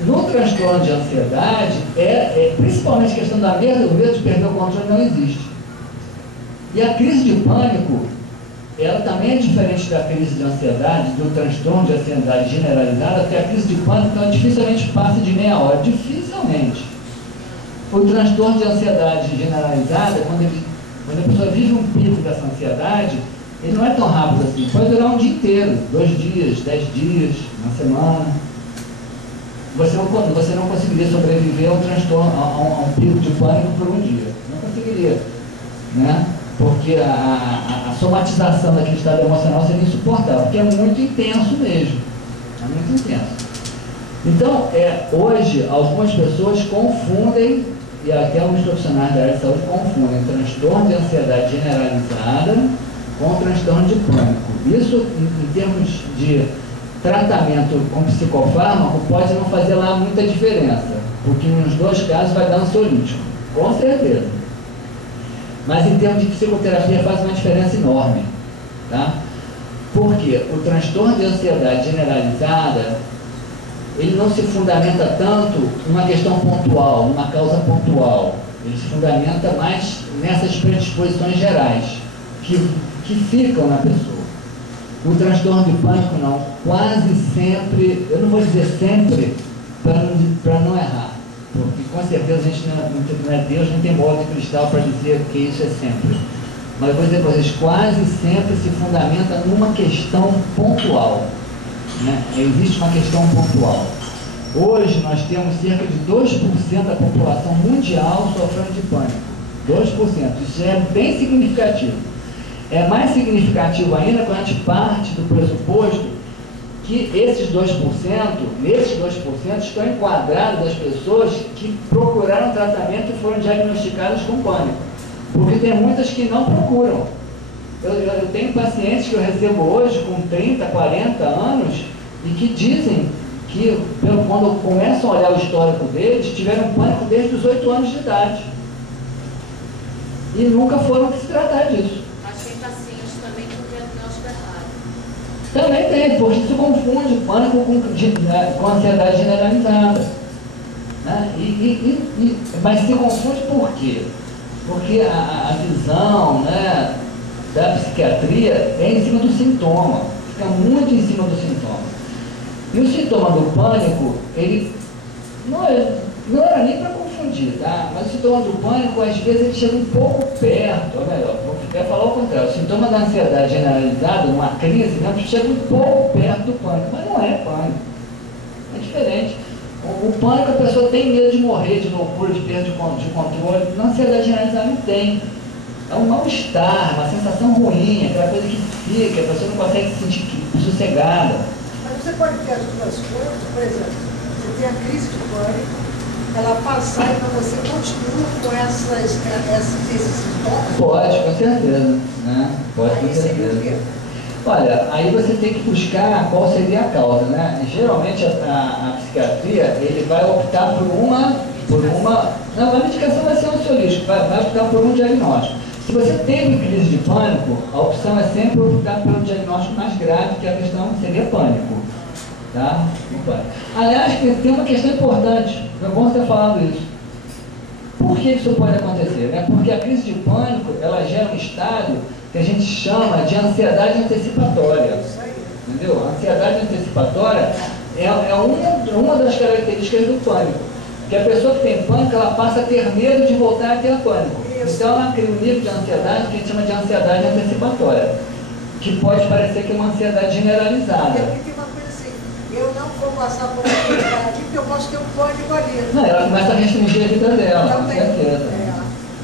No transtorno de ansiedade, principalmente a questão da medo, o medo de perder o controle não existe. E a crise de pânico, ela também é diferente da crise de ansiedade, do transtorno de ansiedade generalizada, porque a crise de pânico ela dificilmente passa de meia hora. Dificilmente. O transtorno de ansiedade generalizada, quando a pessoa vive um pico dessa ansiedade, ele não é tão rápido assim. Pode durar um dia inteiro, 2 dias, 10 dias, uma semana. Você não conseguiria sobreviver a um transtorno, a um pico de pânico por um dia. Não conseguiria. Né? Porque a somatização daquele estado emocional seria insuportável, porque é muito intenso mesmo. É muito intenso. Então, hoje, algumas pessoas confundem, e até alguns profissionais da área de saúde confundem transtorno de ansiedade generalizada com transtorno de pânico. Isso, em termos de tratamento com psicofármaco, pode não fazer lá muita diferença, porque nos 2 casos vai dar ansiolítico, com certeza. Mas em termos de psicoterapia faz uma diferença enorme. Tá? Porque o transtorno de ansiedade generalizada, ele não se fundamenta tanto numa questão pontual, numa causa pontual. Ele se fundamenta mais nessas predisposições gerais, que ficam na pessoa. O transtorno de pânico não. Quase sempre, eu não vou dizer sempre, para não errar. Porque com certeza a gente não é Deus, não tem bola de cristal para dizer que isso é sempre. Mas eu vou dizer para vocês, quase sempre se fundamenta numa questão pontual. Né? Existe uma questão pontual. Hoje nós temos cerca de 2% da população mundial sofrendo de pânico. 2%. Isso já é bem significativo. É mais significativo ainda quando a gente parte do pressuposto que esses 2%, nesses 2% estão enquadrados as pessoas que procuraram tratamento e foram diagnosticadas com pânico. Porque tem muitas que não procuram. Eu tenho pacientes que eu recebo hoje com 30, 40 anos e que dizem que, quando começam a olhar o histórico deles, tiveram pânico desde os 8 anos de idade. E nunca foram se tratar disso. Mas tem pacientes também com diagnóstico errado. Também tem, porque se confunde pânico com ansiedade generalizada. Né? Mas se confunde por quê? Porque a visão, né, da psiquiatria é em cima do sintoma, fica muito em cima do sintoma. E o sintoma do pânico, ele não era nem para confundir, tá? Mas o sintoma do pânico, às vezes, ele chega um pouco perto, ou melhor, vou falar o contrário. O sintoma da ansiedade generalizada, numa crise, né, chega um pouco perto do pânico, mas não é pânico. É diferente. O pânico, a pessoa tem medo de morrer, de loucura, de perda de controle. Na ansiedade generalizada não tem. É um mal-estar, uma sensação ruim, aquela coisa que fica, a pessoa não consegue se sentir sossegada. Mas você pode ter as duas coisas, por exemplo, você tem a crise de pânico, ela passar e para você continua com esses sintomas? Pode, com certeza. Né? Pode, com Aí seria o certeza. quê? Olha, aí você tem que buscar qual seria a causa, né? Geralmente a psiquiatria, ele vai optar por uma... Não, a medicação vai ser ansiolítico, vai optar por um diagnóstico. Se você teve crise de pânico, a opção é sempre optar pelo diagnóstico mais grave, que a questão seria pânico. Tá? Aliás, tem uma questão importante, é bom você ter falado isso. Por que isso pode acontecer? Né? Porque a crise de pânico, ela gera um estado que a gente chama de ansiedade antecipatória. Entendeu? A ansiedade antecipatória é uma das características do pânico. Que a pessoa que tem pânico, ela passa a ter medo de voltar a ter pânico. Então ela cria um nível de ansiedade que a gente chama de ansiedade antecipatória, que pode parecer que é uma ansiedade generalizada. Porque tem uma coisa assim, eu não vou passar por aqui, porque eu posso ter um pânico ali. Não, ela começa a restringir a vida dela, com Também. certeza.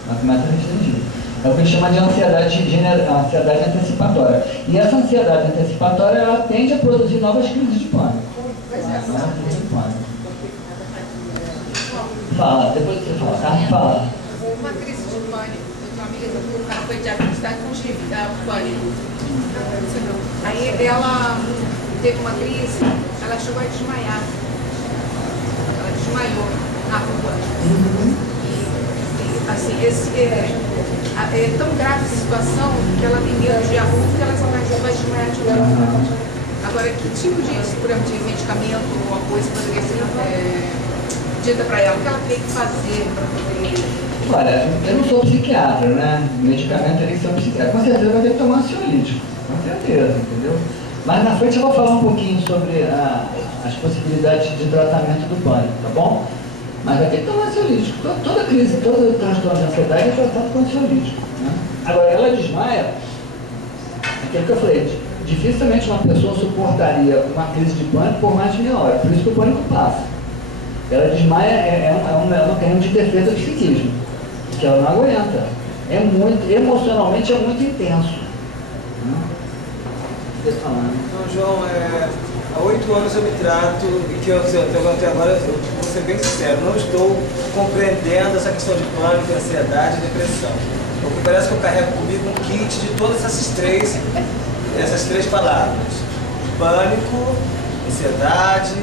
Ela começa a restringir. É o que a gente chama de ansiedade antecipatória. E essa ansiedade antecipatória, ela tende a produzir novas crises de pânico. Pois é, Novas crises de pânico. Fala, depois você fala, tá? Fala. Uma crise de pânico. Eu tenho uma amiga que o cara foi diagnosticado com pânico. Aí ela teve uma crise, ela chegou a desmaiar. Ela desmaiou na rua. E, assim, é tão grave a situação que ela tem medo de ir à rua que ela vai desmaiar de novo. Agora, que tipo de medicamento ou uma coisa poderia ser dita para ela? O que ela tem que fazer para poder... Olha, eu não sou psiquiatra, né? O medicamento tem que ser um psiquiatra. Com certeza vai ter que tomar ansiolítico. Com certeza, entendeu? Mas na frente eu vou falar um pouquinho sobre as possibilidades de tratamento do pânico, tá bom? Mas vai ter que tomar ansiolítico. Toda crise, todo transtorno de ansiedade é tratado com ansiolítico. Né? Agora, ela desmaia, aquilo que eu falei, dificilmente uma pessoa suportaria uma crise de pânico por mais de meia hora. Por isso que o pânico passa. Ela desmaia, é um mecanismo de defesa do psiquismo, que ela não aguenta. Emocionalmente é muito intenso. Então, João, há 8 anos eu me trato e que até agora, eu vou ser bem sincero, não estou compreendendo essa questão de pânico, ansiedade e depressão. Porque parece que eu carrego comigo um kit de todas essas três palavras: pânico, ansiedade,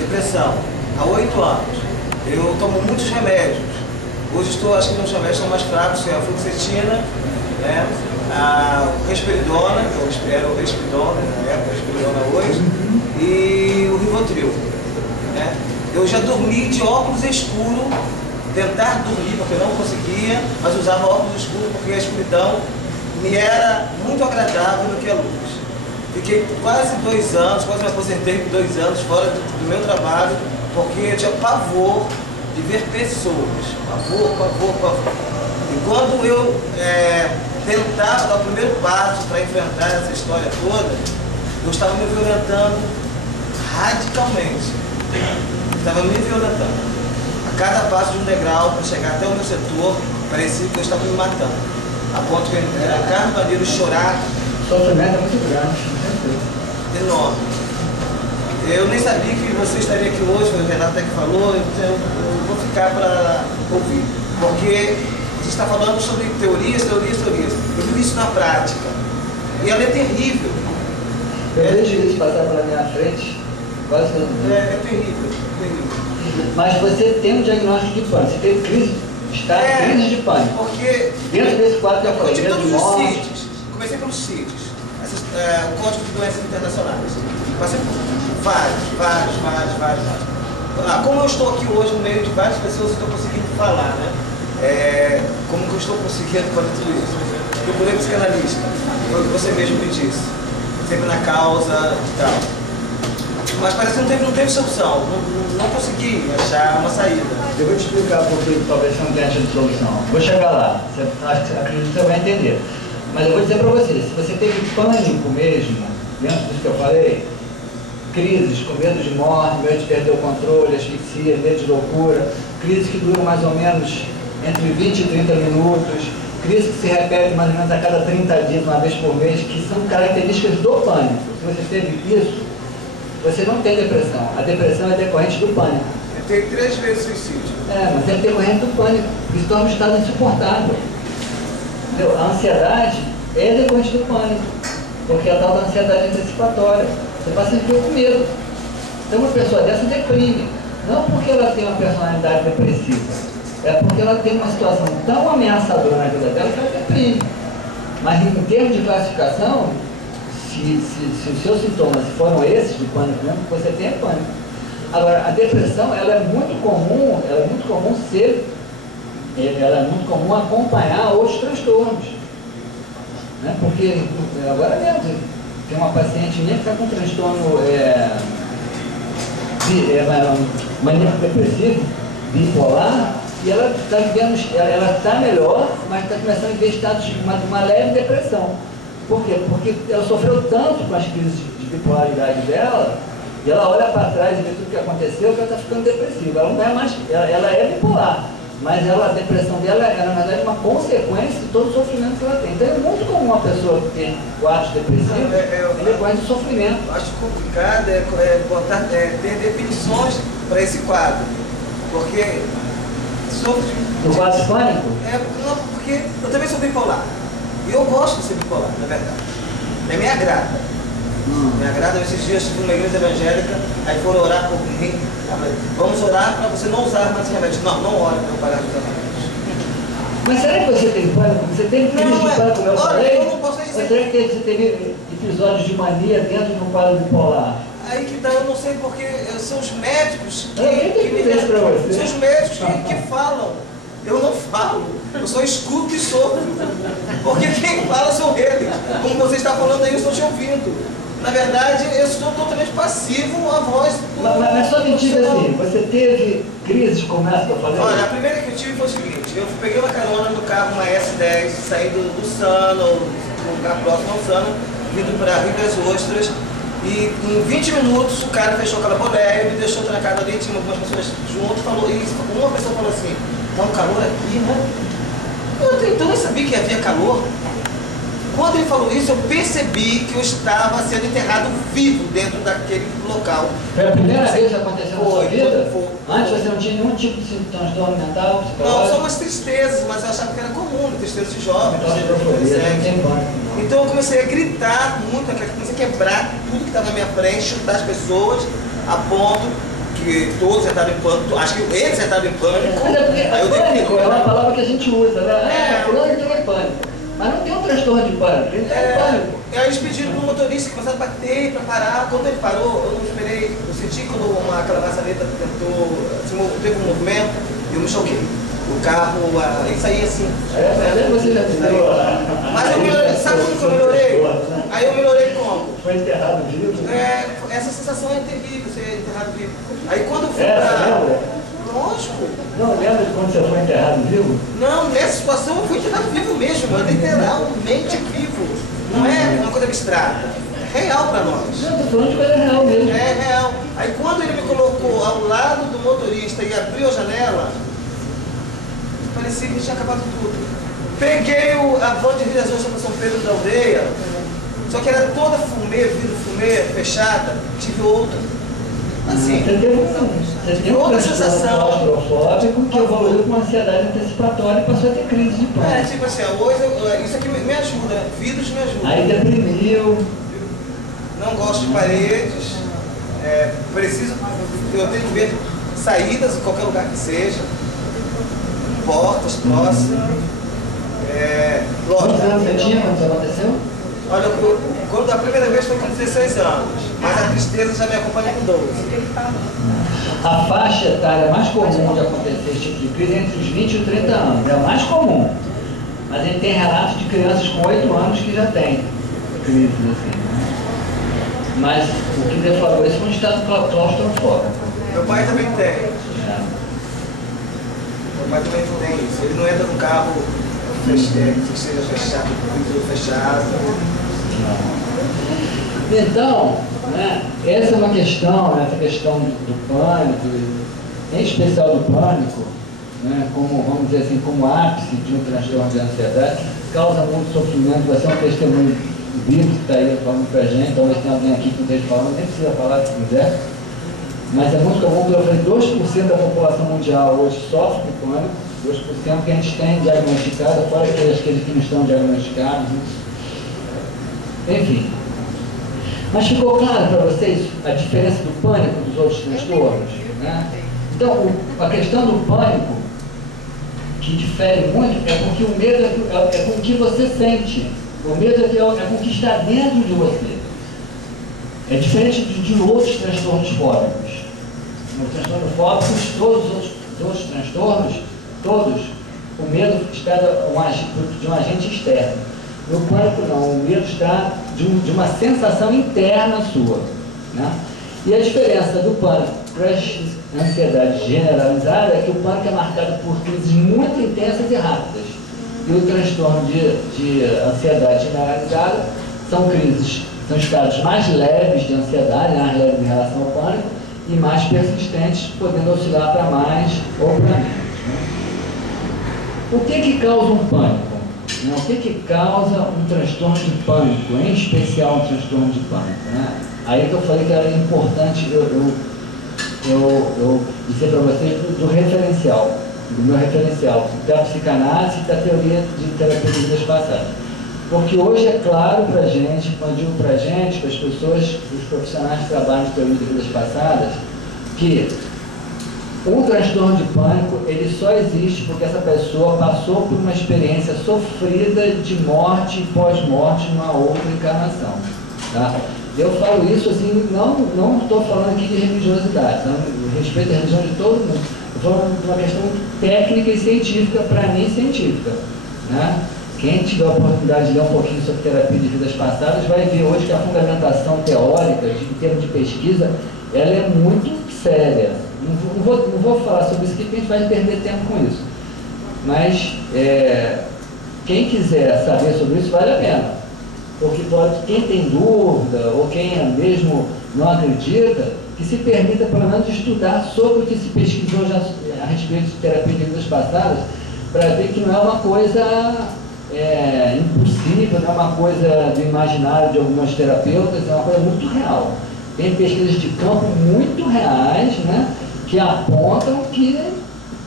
depressão. Há 8 anos. Eu tomo muitos remédios. Hoje estou, acho que meus remédios são mais fracos, que é a fluoxetina, né? A risperidona, que eu espero o risperidona, na época, a risperidona hoje, e o Rivotril. Né? Eu já dormi de óculos escuro, tentar dormir, porque eu não conseguia, mas usava óculos escuros porque a escuridão me era muito agradável do que a luz. Fiquei quase 2 anos, quase me aposentei por 2 anos fora do meu trabalho, porque eu tinha pavor de ver pessoas. Pavor. E quando eu tentava dar o primeiro passo para enfrentar essa história toda, eu estava me violentando radicalmente. Estava me violentando. A cada passo de um degrau para chegar até o meu setor, parecia que eu estava me matando. A ponto que era carnavalheiro chorar. O sofrimento é muito grande, com certeza. Enorme. Eu nem sabia que você estaria aqui hoje, o Renato até que falou, então eu vou ficar para ouvir. Porque a gente está falando sobre teorias. Eu vivi isso na prática. E ela é terrível. Eu vejo isso passar pela minha frente, quase todo dia. É terrível. Mas você tem um diagnóstico de pânico, você teve crise de pânico. Porque dentro desse quadro que eu falei, tive todos de os morte. CITES. Comecei pelos CITES, o Código de Doenças Internacionais. Passei por vários. Como eu estou aqui hoje no meio de várias pessoas, eu estou conseguindo falar, né? Como que eu estou conseguindo fazer tudo isso? Procurei psicanalista, foi o que você mesmo me disse. Sempre na causa e tal. Mas parece que não teve solução, não consegui achar uma saída. Eu vou te explicar por que talvez você não tenha tido solução. Vou chegar lá, acredito que você vai entender. Mas eu vou dizer para você, se você teve pânico mesmo, dentro disso que eu falei, crises com medo de morte, medo de perder o controle, asfixia, medo de loucura, crises que duram mais ou menos entre 20 e 30 minutos, crises que se repetem mais ou menos a cada 30 dias, uma vez por mês, que são características do pânico. Se você teve isso, você não tem depressão. A depressão é decorrente do pânico. Eu tenho 3 vezes suicídio. Mas é decorrente do pânico. Isso torna um estado insuportável. Entendeu? A ansiedade é decorrente do pânico. Porque é a tal da ansiedade antecipatória. Você passa a viver com medo. Então uma pessoa dessa deprime. Não porque ela tem uma personalidade depressiva. É porque ela tem uma situação tão ameaçadora na vida dela que ela deprime. Mas em termos de classificação, se os seus sintomas foram esses de pânico mesmo, você tem pânico. Agora, a depressão, ela é muito comum acompanhar outros transtornos. Né? Porque, agora mesmo, tem uma paciente minha que está com transtorno maníaco depressivo, bipolar, e ela está vivendo, ela está melhor, mas está começando a ver estados de uma leve depressão. Por quê? Porque ela sofreu tanto com as crises de bipolaridade dela, e ela olha para trás e vê tudo o que aconteceu, que ela está ficando depressiva. Ela não é mais, ela é bipolar, mas a depressão dela é, na verdade, uma consequência de todo o sofrimento que ela tem. Então é muito comum uma pessoa ter quadros depressivos, ele é quase sofrimento. Acho complicado ter definições para esse quadro, porque sofro de... Do quadro de pânico? Não, porque eu também sou bipolar. E eu gosto de ser bipolar, na verdade. Me agrada. Me agrada. Esses dias eu estive numa igreja evangélica, aí foram orar por mim. Vamos orar para você não usar mais remédios. Não ore para eu parar de usar remédios. Mas será que você tem pânico? Você tem crise de pânico, como eu falei? Eu não posso dizer. Ou será que você teve episódios de mania dentro de um quadro bipolar? Aí que tá, eu não sei porque são os médicos que me dizem para você. São os médicos que falam. Eu não falo, eu só escuto e sofro. Porque quem fala são eles. Como você está falando aí, eu estou te ouvindo. Na verdade, eu estou totalmente passivo à voz do... Mas só me diga assim, você teve crises como essa que eu falei? Olha, a primeira que eu tive foi o seguinte, eu peguei uma carona no carro, uma S10, saindo do Sano, um lugar próximo ao Sano, vindo para Rio das Ostras, e em 20 minutos o cara fechou aquela boleia, me deixou trancado ali, tinha algumas pessoas junto, falou isso, uma pessoa falou assim, tá um calor aqui, né? Eu nem sabia que havia calor. Quando ele falou isso, eu percebi que eu estava sendo enterrado vivo dentro daquele local. Foi a primeira vez que aconteceu na sua vida? Foi. Antes você não tinha nenhum tipo de transtorno mental? Não, só umas tristezas, mas eu achava que era comum, tristezas de jovens. Então eu comecei a gritar muito, comecei a quebrar tudo que estava na minha frente, chutar as pessoas, a ponto que todos entraram em pânico, acho que eles entraram em pânico. Pânico é uma palavra que a gente usa, né? Fulano entrou em pânico. Mas não tem um transtorno de pânico, ele tem pânico. Aí eles pediram para o motorista que começaram a bater para parar. Quando ele parou, eu não esperei. Eu senti quando aquela maçaneta teve um movimento, eu me choquei. O carro, ele saía assim. Você já tirou. Mas eu melhorei, sabe como que eu melhorei? Aí eu melhorei como? Foi enterrado vivo? Essa sensação é terrível, ser enterrado vivo. Aí quando eu fui para... Lógico. Não lembra de quando você foi enterrado vivo? Não, nessa situação eu fui enterrado vivo mesmo, literalmente vivo. Não é uma coisa abstrata. É real para nós. Não, estou falando de coisa real mesmo. É real. Aí quando ele me colocou ao lado do motorista e abriu a janela, eu parecia que tinha acabado tudo. Peguei a van de Virações para São Pedro da Aldeia, só que era toda fumê, vidro fumê, fechada, tive outra. Assim, Você tem outra sensação claustrofóbico que evoluiu com ansiedade antecipatória e passou a ter crise de pânico. Tipo assim, hoje isso aqui me ajuda, vidros me ajudam. Aí deprimiu. Não gosto de paredes, eu tenho que ver saídas em qualquer lugar que seja, portas próximas. Quantos anos você tinha quando isso aconteceu? Olha, quando a primeira vez foi com 16 anos, mas a tristeza já me acompanha com 12. A faixa etária mais comum de acontecer esse tipo de crise é entre os 20 e os 30 anos, é a mais comum. Mas a gente tem relatos de crianças com 8 anos que já têm crises assim. Mas o que deflagrou isso foi um estado claustrofóbico. Meu pai também tem. Meu pai também tem isso. Ele não entra no carro que seja fechado, vidro fechado. Então, né, essa é uma questão, essa questão do pânico, em especial do pânico, né, como, vamos dizer assim, como ápice de um transtorno de ansiedade, que causa muito sofrimento. Você é um testemunho vivo que está aí falando para a gente, talvez tenha alguém aqui que não esteja falando, nem precisa falar se quiser, mas é muito comum, eu falei, 2% da população mundial hoje sofre de pânico, 2% que a gente tem diagnosticado, fora aqueles que não estão diagnosticados, né? Enfim. Mas ficou claro para vocês a diferença do pânico dos outros transtornos? Né? Então, a questão do pânico, que difere muito, é porque o medo é com o que você sente. O medo é com o que está dentro de você. É diferente de outros transtornos fóbicos. No transtorno fóbico, todos os outros transtornos, o medo está de um agente externo. No pânico não, o medo está de uma sensação interna sua. Né? E a diferença do pânico para a ansiedade generalizada é que o pânico é marcado por crises muito intensas e rápidas. E o transtorno de ansiedade generalizada são estados mais leves de ansiedade, mais leves em relação ao pânico, e mais persistentes, podendo oscilar para mais ou para menos. Né? O que causa um pânico? O que causa um transtorno de pânico, em especial um transtorno de pânico? Né? Aí que eu falei que era importante eu dizer para vocês do referencial, do meu referencial, da psicanálise e da teoria de terapia de vidas passadas. Porque hoje é claro para a gente, quando digo para a gente, para as pessoas, os profissionais que trabalham de teoria de vidas passadas, que um transtorno de pânico, ele só existe porque essa pessoa passou por uma experiência sofrida de morte e pós-morte numa outra encarnação. Tá? Eu falo isso assim, não estou falando aqui de religiosidade, não, eu respeito a religião de todo mundo. Estou falando de uma questão técnica e científica, para mim científica. Né? Quem tiver a oportunidade de ler um pouquinho sobre terapia de vidas passadas vai ver hoje que a fundamentação teórica, em termos de pesquisa, ela é muito séria. Não vou falar sobre isso aqui porque a gente vai perder tempo com isso. Mas quem quiser saber sobre isso vale a pena. Porque quem tem dúvida ou quem mesmo não acredita, que se permita pelo menos estudar sobre o que se pesquisou já a respeito de terapia de vidas passadas, para ver que não é uma coisa impossível, não é uma coisa do imaginário de algumas terapeutas, é uma coisa muito real. Tem pesquisas de campo muito reais, né, que apontam que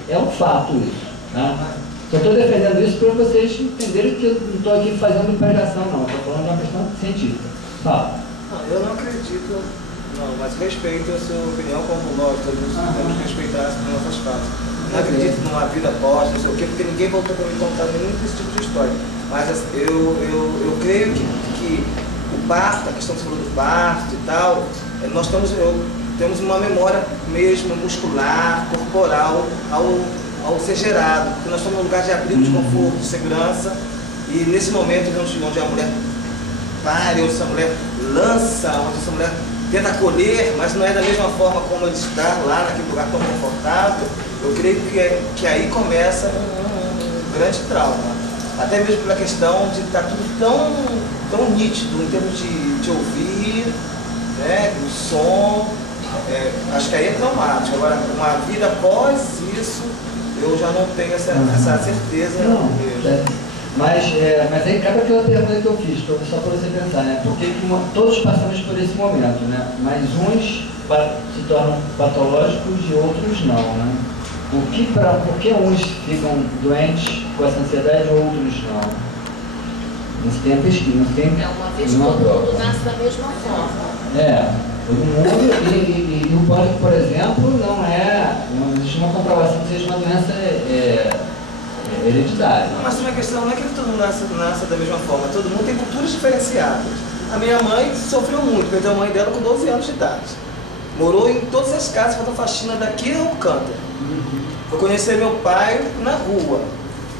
é um fato isso. Né? Só estou defendendo isso para vocês entenderem que eu não estou aqui fazendo pregação, não. Estou falando de uma questão científica. Fala. Não, eu não acredito, não, mas respeito a sua opinião como nós, todos temos que respeitar as nossas partes. Não acredito numa vida após, não sei o quê, porque ninguém voltou para me contar nenhum desse tipo de história. Mas eu creio que o parto, a questão que você falou do parto e tal, nós temos uma memória mesmo muscular, corporal, ao ser gerado, porque nós estamos num lugar de abrigo, de conforto, de segurança, e nesse momento onde a mulher pare, onde essa mulher lança, onde essa mulher tenta acolher, mas não é da mesma forma como ele está lá naquele lugar tão confortável, eu creio que aí começa um grande trauma. Até mesmo pela questão de estar tudo tão nítido em termos de ouvir, né, o som, acho que aí é traumático. Agora, uma vida após isso, eu já não tenho essa certeza. Não, mas aí cabe aquela pergunta que eu fiz, só para você pensar, né? Porque todos passamos por esse momento, né? Mas uns se tornam patológicos e outros não, né? Por que uns ficam doentes com essa ansiedade e outros não? Não se tem a pesquisa, não se tem uma vez todo mundo nasce da mesma forma. Todo mundo, e o pânico, por exemplo, não existe uma comprovação que seja uma doença hereditária. Mas a questão não é que todo mundo nasce da mesma forma, todo mundo tem culturas diferenciadas. A minha mãe sofreu muito, perdeu a mãe dela com 12 anos de idade. Morou em todas as casas, fazendo faxina daqui a Alcântara. Foi conhecer meu pai na rua.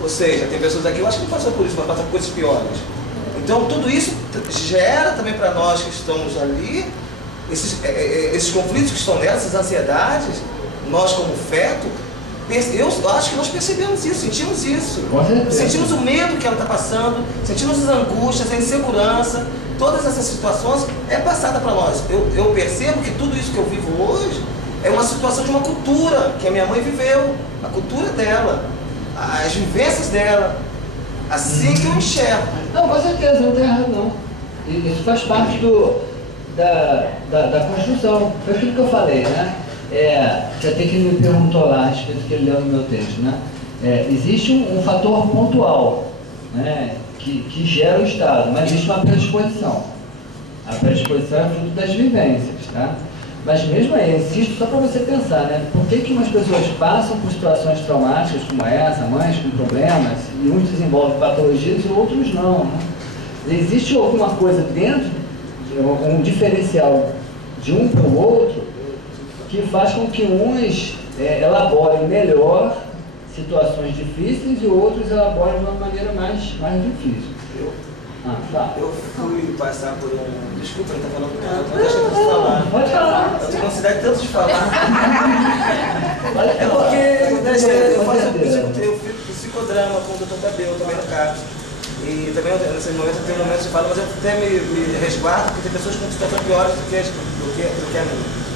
Ou seja, tem pessoas aqui, eu acho que não passou por isso, mas passou por coisas piores. Então tudo isso gera também para nós que estamos ali, esses conflitos que estão nela, essas ansiedades, nós como feto, eu acho que nós percebemos isso, sentimos isso. Sentimos o medo que ela está passando, sentimos as angústias, a insegurança, todas essas situações é passada para nós. Eu percebo que tudo isso que eu vivo hoje é uma situação de uma cultura que a minha mãe viveu, a cultura dela, as vivências dela, assim que eu enxergo. Não, com certeza, não tem errado não. Isso faz parte da construção. Foi aquilo que eu falei, né? Você tem que me perguntou lá a respeito do que ele leu no meu texto, né? Existe um fator pontual, né? Que gera o estado, mas existe uma predisposição. A predisposição é fruto das vivências, tá? Mas mesmo aí, eu insisto só para você pensar, né? Por que umas pessoas passam por situações traumáticas como essa, mães com problemas, e uns desenvolvem patologias e outros não, né? Existe alguma coisa dentro, um diferencial de um para o outro, que faz com que uns elaborem melhor situações difíceis e outros elaborem de uma maneira mais difícil. Eu fui passar por um... Desculpa, ele está falando tanto, mas deixa eu falar. Pode falar. Eu tenho necessidade tanto de falar. Porque eu faço psicodrama com o Dr. Tadeu, também no CAPS. E também nesse momento eu tenho momentos de fala, mas eu até me resguardo, porque tem pessoas com situações piores do que a minha.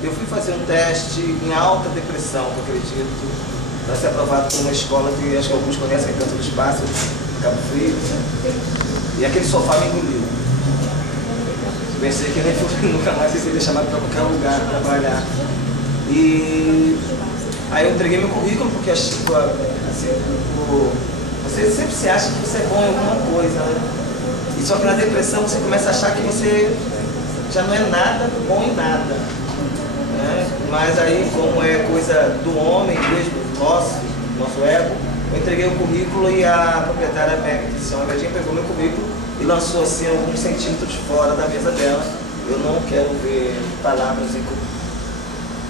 Eu fui fazer um teste em alta depressão, que eu acredito, para ser aprovado por uma escola que acho que alguns conhecem, Canto dos Pássaros, Cabo Frio, e aquele sofá me engoliu. Pensei que eu nunca mais ia ser chamado para qualquer lugar para trabalhar. E aí eu entreguei meu currículo, porque assim, você sempre se acha que você é bom em alguma coisa, né? E só que na depressão você começa a achar que você já não é nada bom em nada, né? Mas aí, como é coisa do homem mesmo, nosso ego, eu entreguei o currículo e a proprietária a Medinha pegou meu currículo e lançou assim alguns centímetros fora da mesa dela. Eu não quero ver palavras em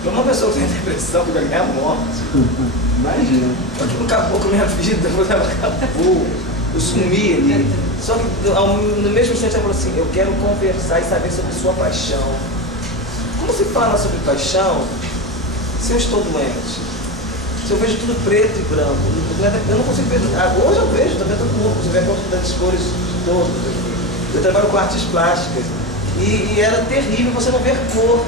para uma pessoa que tem depressão, que vai ganhar a morte. Imagina. Só que não acabou com a minha vida, acabou. Eu sumi ali. Só que no mesmo instante ela falou assim, eu quero conversar e saber sobre sua paixão. Como se fala sobre paixão se eu estou doente? Se eu vejo tudo preto e branco, eu não consigo ver. Hoje eu vejo, estou vendo todo mundo, você vê a quantidade das cores todas. Eu trabalho com artes plásticas e era terrível você não ver cor,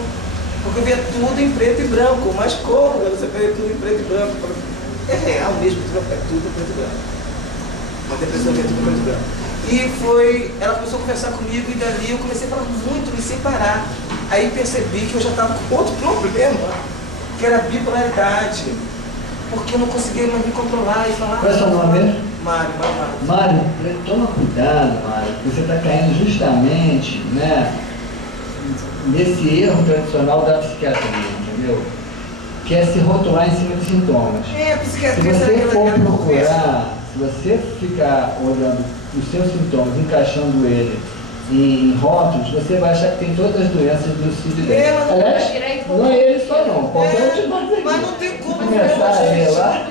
porque eu via tudo em preto e branco, mas como você vê tudo em preto e branco? É real mesmo, é tudo em preto e branco. Uma depressão que é tudo em preto e branco. E ela começou a conversar comigo e dali eu comecei a falar muito e sem parar. Aí percebi que eu já estava com outro problema, que era a bipolaridade. Porque eu não conseguia mais me controlar e falar. Qual é o seu nome mesmo? Mário. Mário, toma cuidado, Mário, porque você está caindo justamente, né, nesse erro tradicional da psiquiatria, entendeu? Que é se rotular em cima de sintomas. A psiquiatria. Se você for procurar, se você ficar olhando os seus sintomas, encaixando ele em rótulos, você vai achar que tem todas as doenças do CID-10. Aliás, não é ele só não. Mas não tem como começar a ler lá.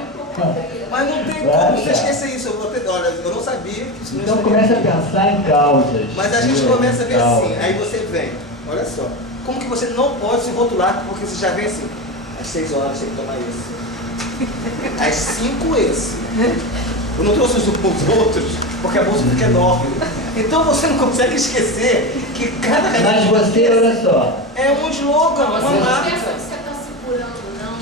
Mas não tem como você esquecer isso. Olha, eu não sabia que isso não. Então começa a pensar em causas. Mas a gente começa a ver assim, aí você vem, olha só, como que você não pode se rotular, porque você já vem assim, às 6 horas tem que tomar esse, às 5 esse. Eu não trouxe os outros, porque a bolsa fica enorme. Então você não consegue esquecer que cada remédio. Mas você, olha só. É um slogan, uma marca. Você está se curando, não.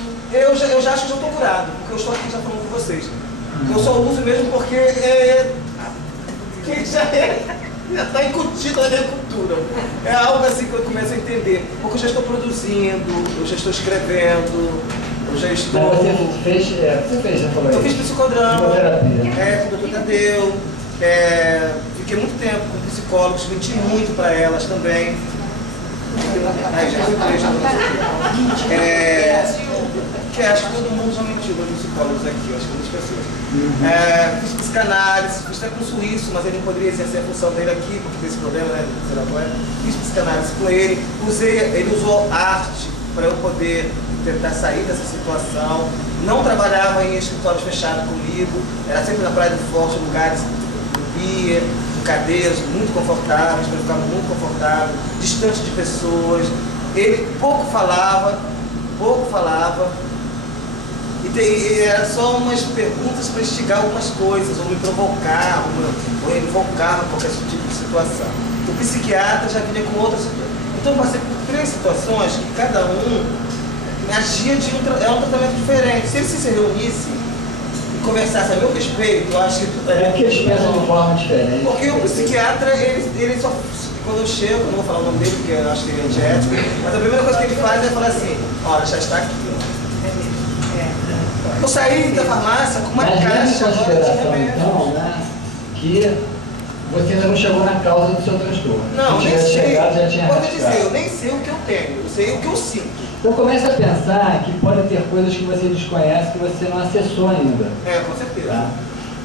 eu já acho que já estou curado, porque eu estou aqui já falando com vocês. Eu só uso mesmo porque que já está incutido na minha cultura. É algo assim que eu começo a entender. Porque eu já estou produzindo, eu já estou escrevendo, eu já estou... Você fez, já falou aí? Eu fiz psicodrama, psicoterapia. com o Dr. Tadeu, fiquei muito tempo com psicólogos, menti muito para elas também. Já fui preso. Que acho que todo mundo já mentiu para os psicólogos aqui, acho que muitas pessoas. Fiz psicanálise, fiz até com o suíço, mas ele não poderia exercer a função dele aqui, porque tem esse problema, né? Fiz psicanálise com ele, ele usou arte para eu poder tentar sair dessa situação. Não trabalhava em escritórios fechados comigo, era sempre na Praia do Forte, lugares de pia, cadeiras muito confortáveis, para eu ficar muito confortável, distante de pessoas. Ele pouco falava, e era só umas perguntas para instigar algumas coisas, ou me provocar, ou invocar qualquer tipo de situação. O psiquiatra já vinha com outras situações. Então eu passei por 3 situações que cada um agia de um tratamento diferente. Se eles se reunissem e conversassem a meu respeito, eu acho que... que eles pensam de forma diferente. Porque o psiquiatra, ele só... Quando eu chego, não vou falar o nome dele porque eu acho que ele é antiético, mas a primeira coisa que ele faz é falar assim, olha, já está aqui. Eu saí da farmácia com uma caixa agora de remédio. Então, né, que você ainda não chegou na causa do seu transtorno. Não, nem sei. Pode dizer, eu nem sei o que eu tenho, eu sei o que eu sinto. Então começa a pensar que pode ter coisas que você desconhece que você não acessou ainda. Com certeza. Tá?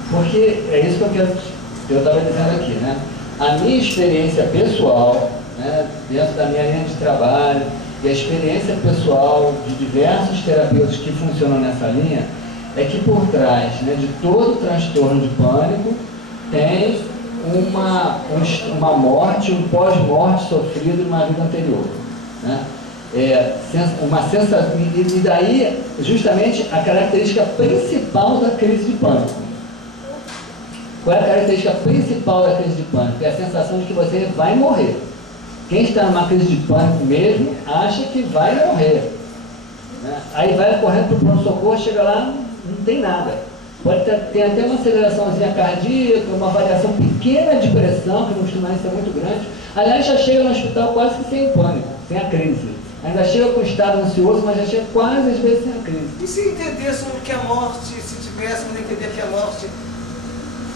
Porque é isso que eu estava dizendo aqui, né? A minha experiência pessoal, né, dentro da minha linha de trabalho, e a experiência pessoal de diversos terapeutas que funcionam nessa linha, é que por trás, né, de todo transtorno de pânico tem uma morte, um pós-morte sofrido numa vida anterior. Né? Uma sensação, e daí justamente a característica principal da crise de pânico. Qual é a característica principal da crise de pânico? É a sensação de que você vai morrer. Quem está numa crise de pânico mesmo, acha que vai morrer. Né? Aí vai correndo para o pronto-socorro, chega lá, não tem nada. Pode ter até uma aceleraçãozinha cardíaca, uma variação pequena de pressão, que não costuma ser muito grande. Aliás, já chega no hospital quase que sem pânico, sem a crise. Ainda chega com estado ansioso, mas já chega quase às vezes sem a crise. E se entendêssemos que a morte, se tivéssemos de entender que a morte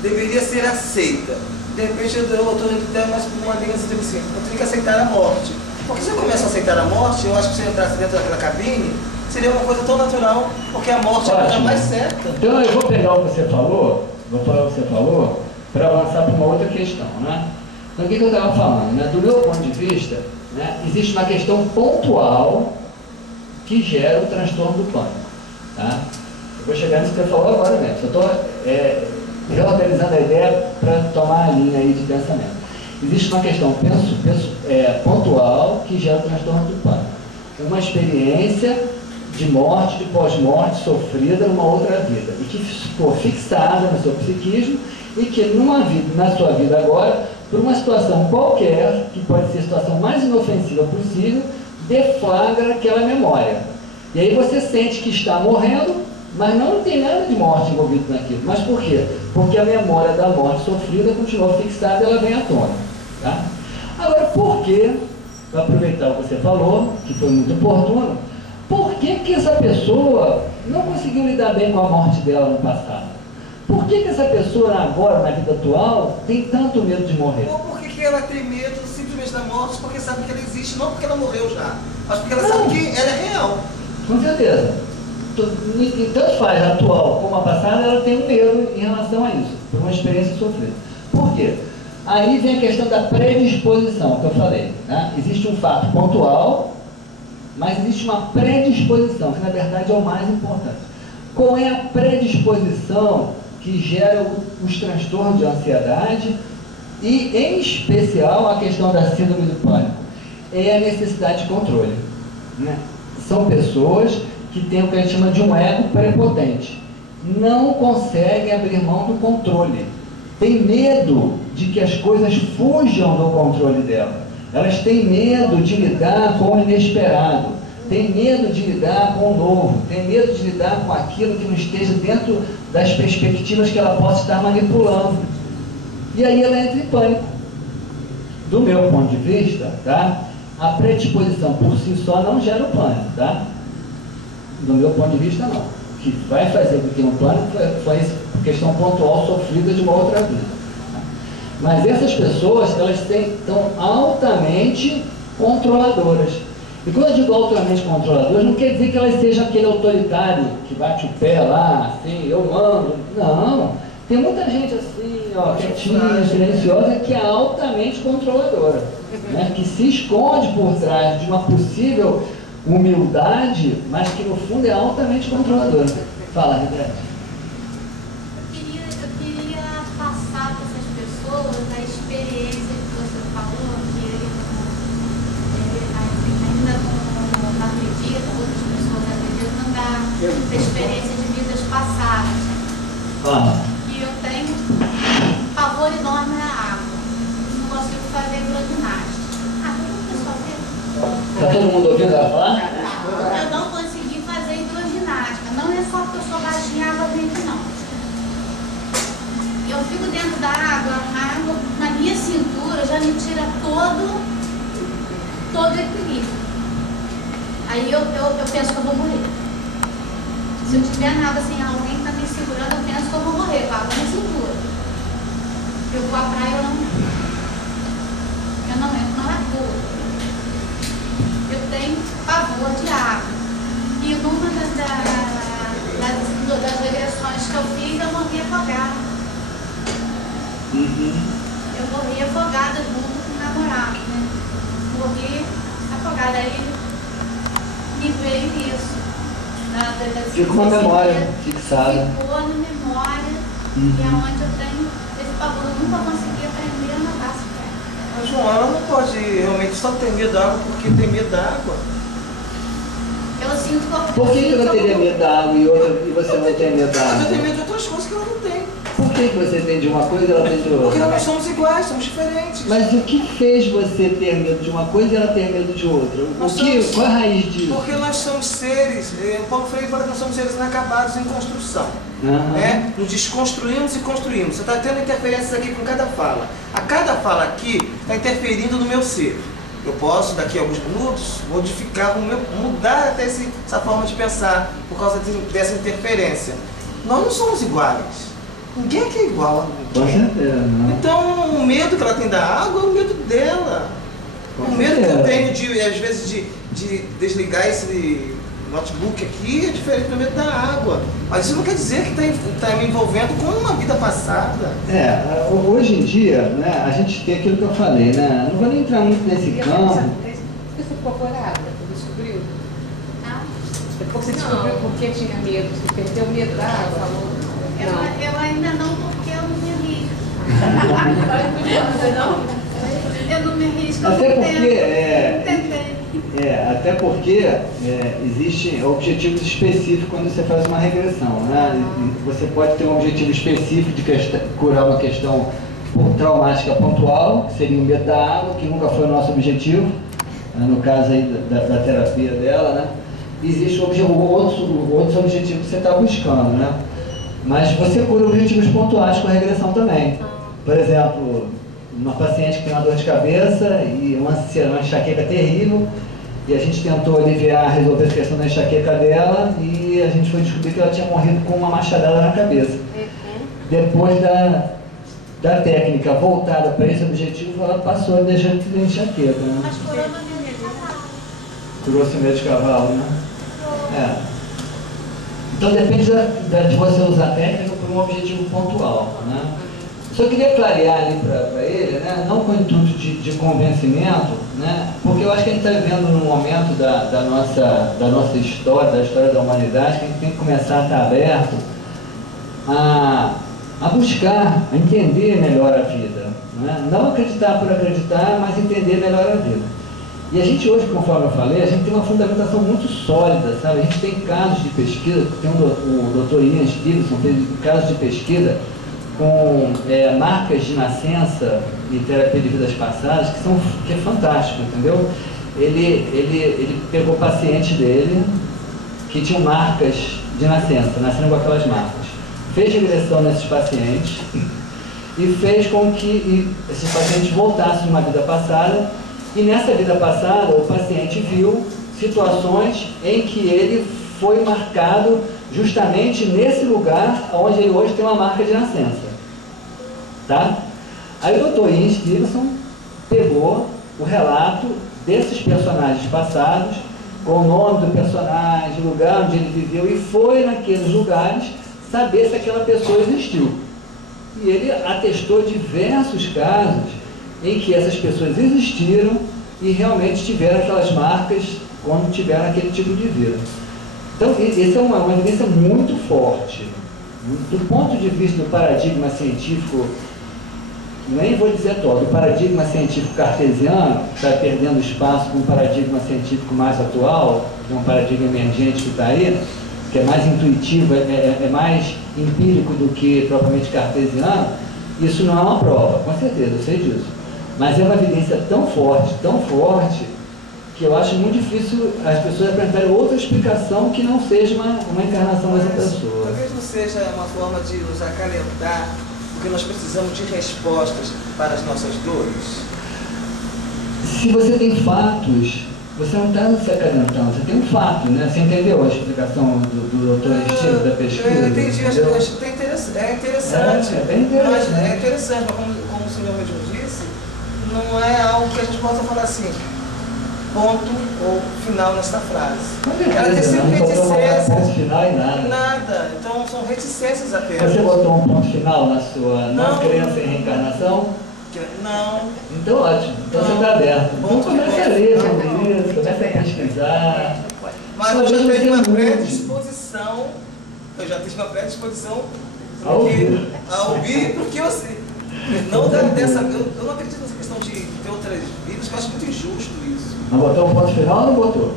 deveria ser aceita? De repente eu estou indo até mais por uma linha assim, eu tenho que aceitar a morte. Porque se eu começo a aceitar a morte, eu acho que se eu entrasse dentro daquela cabine, seria uma coisa tão natural, porque a morte é a coisa mais certa. Então eu vou pegar o que você falou, para avançar para uma outra questão, né? Então o que eu estava falando, né? Do meu ponto de vista, né, existe uma questão pontual que gera o transtorno do pânico. Tá? Eu vou chegar nisso que você falou agora, né? Eu estou reorganizando a ideia para tomar a linha aí de pensamento. Existe uma questão pontual que gera o transtorno do pânico. Uma experiência de morte, de pós-morte sofrida numa outra vida e que ficou fixada no seu psiquismo e que na sua vida agora, por uma situação qualquer, que pode ser a situação mais inofensiva possível, deflagra aquela memória. E aí você sente que está morrendo, mas não tem nada de morte envolvido naquilo. Mas por quê? Porque a memória da morte sofrida continua fixada e ela vem à tona. Tá? Agora, por que, para aproveitar o que você falou, que foi muito oportuno, por que essa pessoa não conseguiu lidar bem com a morte dela no passado? Por que essa pessoa agora, na vida atual, tem tanto medo de morrer? Ou por que ela tem medo simplesmente da morte porque sabe que ela existe, não porque ela morreu já, mas porque ela sabe que ela é real. Com certeza. Tanto faz a atual como a passada, ela tem um medo em relação a isso, por uma experiência sofrida. Por quê? Aí vem a questão da predisposição, que eu falei. Né? Existe um fato pontual, mas existe uma predisposição, que na verdade é o mais importante. Qual é a predisposição que gera os transtornos de ansiedade e, em especial, a questão da síndrome do pânico? É a necessidade de controle. Né? São pessoas que têm o que a gente chama de um ego prepotente. Não conseguem abrir mão do controle. Tem medo de que as coisas fujam do controle dela. Elas têm medo de lidar com o inesperado. tem medo de lidar com o novo, tem medo de lidar com aquilo que não esteja dentro das perspectivas que ela possa estar manipulando. E aí ela entra em pânico. Do meu ponto de vista, tá? A predisposição por si só não gera o pânico, tá? Do meu ponto de vista, não. O que vai fazer com que tenha um pânico foi questão pontual sofrida de uma outra vida. Tá? Mas essas pessoas, elas estão altamente controladoras. E quando eu digo altamente controladoras, não quer dizer que elas sejam aquele autoritário que bate o pé lá, assim, eu mando. Não. Tem muita gente assim, ó, quietinha, silenciosa, que é altamente controladora, né? Que se esconde por trás de uma possível humildade, mas que no fundo é altamente controladora. Fala, Rebeca. Eu queria passar para essas pessoas a experiência que você falou, que ele ainda não acredita, outras pessoas acreditam, da experiência de vidas passadas. E eu tenho pavor enorme na água. Não consigo fazer hidroginástica. Todo pessoal vê? Está todo mundo ouvindo ela falar? Eu não consegui fazer hidroginástica. Não é só porque eu sou baixinha, a água vem aqui, não. Eu fico dentro da água, a água na minha cintura já me tira todo o equilíbrio. Aí eu penso que eu vou morrer. Se eu tiver nada sem alguém que está me segurando, eu penso que eu vou morrer, com a água na cintura. Eu vou à praia, eu não entro, não é boa. Eu tenho pavor de água. E numa das regressões que eu fiz, eu morri afogada. Eu morri afogada junto com o namorado, né? Morri afogada. Aí me veio isso. Ficou uma memória fixada. Ficou na memória. E é onde eu tenho esse pavor. Eu nunca consegui aprender a nadar sequer. Mas João, ela não pode realmente só ter medo da água porque tem medo da água. Eu sinto que eu... Por que ela teria medo da água e você não tem medo da água? Eu tenho medo de outras coisas que ela não tem. Por que você tem de uma coisa e ela tem de outra? Porque nós somos iguais, somos diferentes. Mas o que fez você ter medo de uma coisa e ela ter medo de outra? Qual é a raiz disso? Porque nós somos seres, Paulo Freire fala que nós somos seres inacabados em construção. Né? Nos desconstruímos e construímos. Você está tendo interferências aqui com cada fala. A cada fala aqui está interferindo no meu ser. Eu posso, daqui a alguns minutos, modificar, mudar até essa forma de pensar por causa dessa interferência. Nós não somos iguais. Ninguém aqui é igual a ninguém. Então, o medo que ela tem da água é o medo dela. O medo que eu tenho, às vezes, de desligar esse notebook aqui é diferente do medo da água. Mas isso não quer dizer que está me envolvendo com uma vida passada. Hoje em dia, né, a gente tem aquilo que eu falei, né? Não vou nem entrar muito nesse campo. Você ficou corada? Você descobriu? Depois você descobriu por que tinha medo? Você perdeu medo da água? Eu ainda não, porque eu não me arrisco. Eu não me arrisco. Até porque existem objetivos específicos quando você faz uma regressão, né? Você pode ter um objetivo específico de curar uma questão traumática pontual, que seria o medo da água, que nunca foi o nosso objetivo, no caso aí da terapia dela, né? Existem outros objetivos que você está buscando, né? Mas você cura objetivos pontuais com a regressão também. Por exemplo, uma paciente que tem uma dor de cabeça e uma enxaqueca terrível, e a gente tentou resolver a questão da enxaqueca dela, e a gente foi descobrir que ela tinha morrido com uma machadada na cabeça. Depois da técnica voltada para esse objetivo, ela passou a deixar de ter enxaqueca. Né? Mas curou o medo de cavalo. Curou-se o medo de cavalo, né? Então depende de você usar a técnica por um objetivo pontual, né? Só queria clarear ali para ele, né? Não com o intuito de convencimento, né? Porque eu acho que a gente está vivendo num momento da nossa história, da história da humanidade, que a gente tem que começar a estar aberto a buscar, a entender melhor a vida, né? Não acreditar por acreditar, mas entender melhor a vida. E a gente hoje, conforme eu falei, a gente tem uma fundamentação muito sólida, sabe? A gente tem casos de pesquisa, tem o doutor Ian Stevenson fez casos de pesquisa com marcas de nascença e terapia de vidas passadas, que é fantástico, entendeu? ele pegou o paciente dele, que tinham marcas de nascença, nasceram com aquelas marcas. Fez regressão nesses pacientes e fez com que esses pacientes voltassem uma vida passada, e nessa vida passada o paciente viu situações em que ele foi marcado justamente nesse lugar onde ele hoje tem uma marca de nascença. Tá? Aí o Dr. Ian Stevenson pegou o relato desses personagens passados, com o nome do personagem, o lugar onde ele viveu, e foi naqueles lugares saber se aquela pessoa existiu. E ele atestou diversos casos em que essas pessoas existiram e realmente tiveram aquelas marcas quando tiveram aquele tipo de vida. Então, essa é uma evidência muito forte. Do ponto de vista do paradigma científico, nem vou dizer todo, o paradigma científico cartesiano está perdendo espaço com um paradigma científico mais atual, que é um paradigma emergente que está aí, que é mais intuitivo, é mais empírico do que propriamente cartesiano. Isso não é uma prova, com certeza, eu sei disso. Mas é uma evidência tão forte, que eu acho muito difícil as pessoas apresentarem outra explicação que não seja uma encarnação dessa pessoa. Talvez não seja uma forma de nos acalentar, porque nós precisamos de respostas para as nossas dores. Se você tem fatos, você não está se acalentando, você tem um fato, né? Você entendeu a explicação do Dr. Estilo da pesquisa? Eu entendi, acho que é interessante. É bem interessante. Mas é interessante, mas como o senhor mesmo disse, não é algo que a gente possa falar assim, ponto ou final nessa frase. Ela tem sempre reticências. Ponto final e nada. Nada. Então são reticências apenas. Você botou um ponto final na sua não crença em reencarnação? Não. Então ótimo. Então você está aberto. Então começa a ler sobre isso, começa a pesquisar. Mas eu já tive uma predisposição. Eu já tive uma predisposição a ouvir, porque eu sei. Não eu não acredito nessa questão de ter outras vidas, que eu acho muito injusto isso. Não botou um ponto final ou não botou?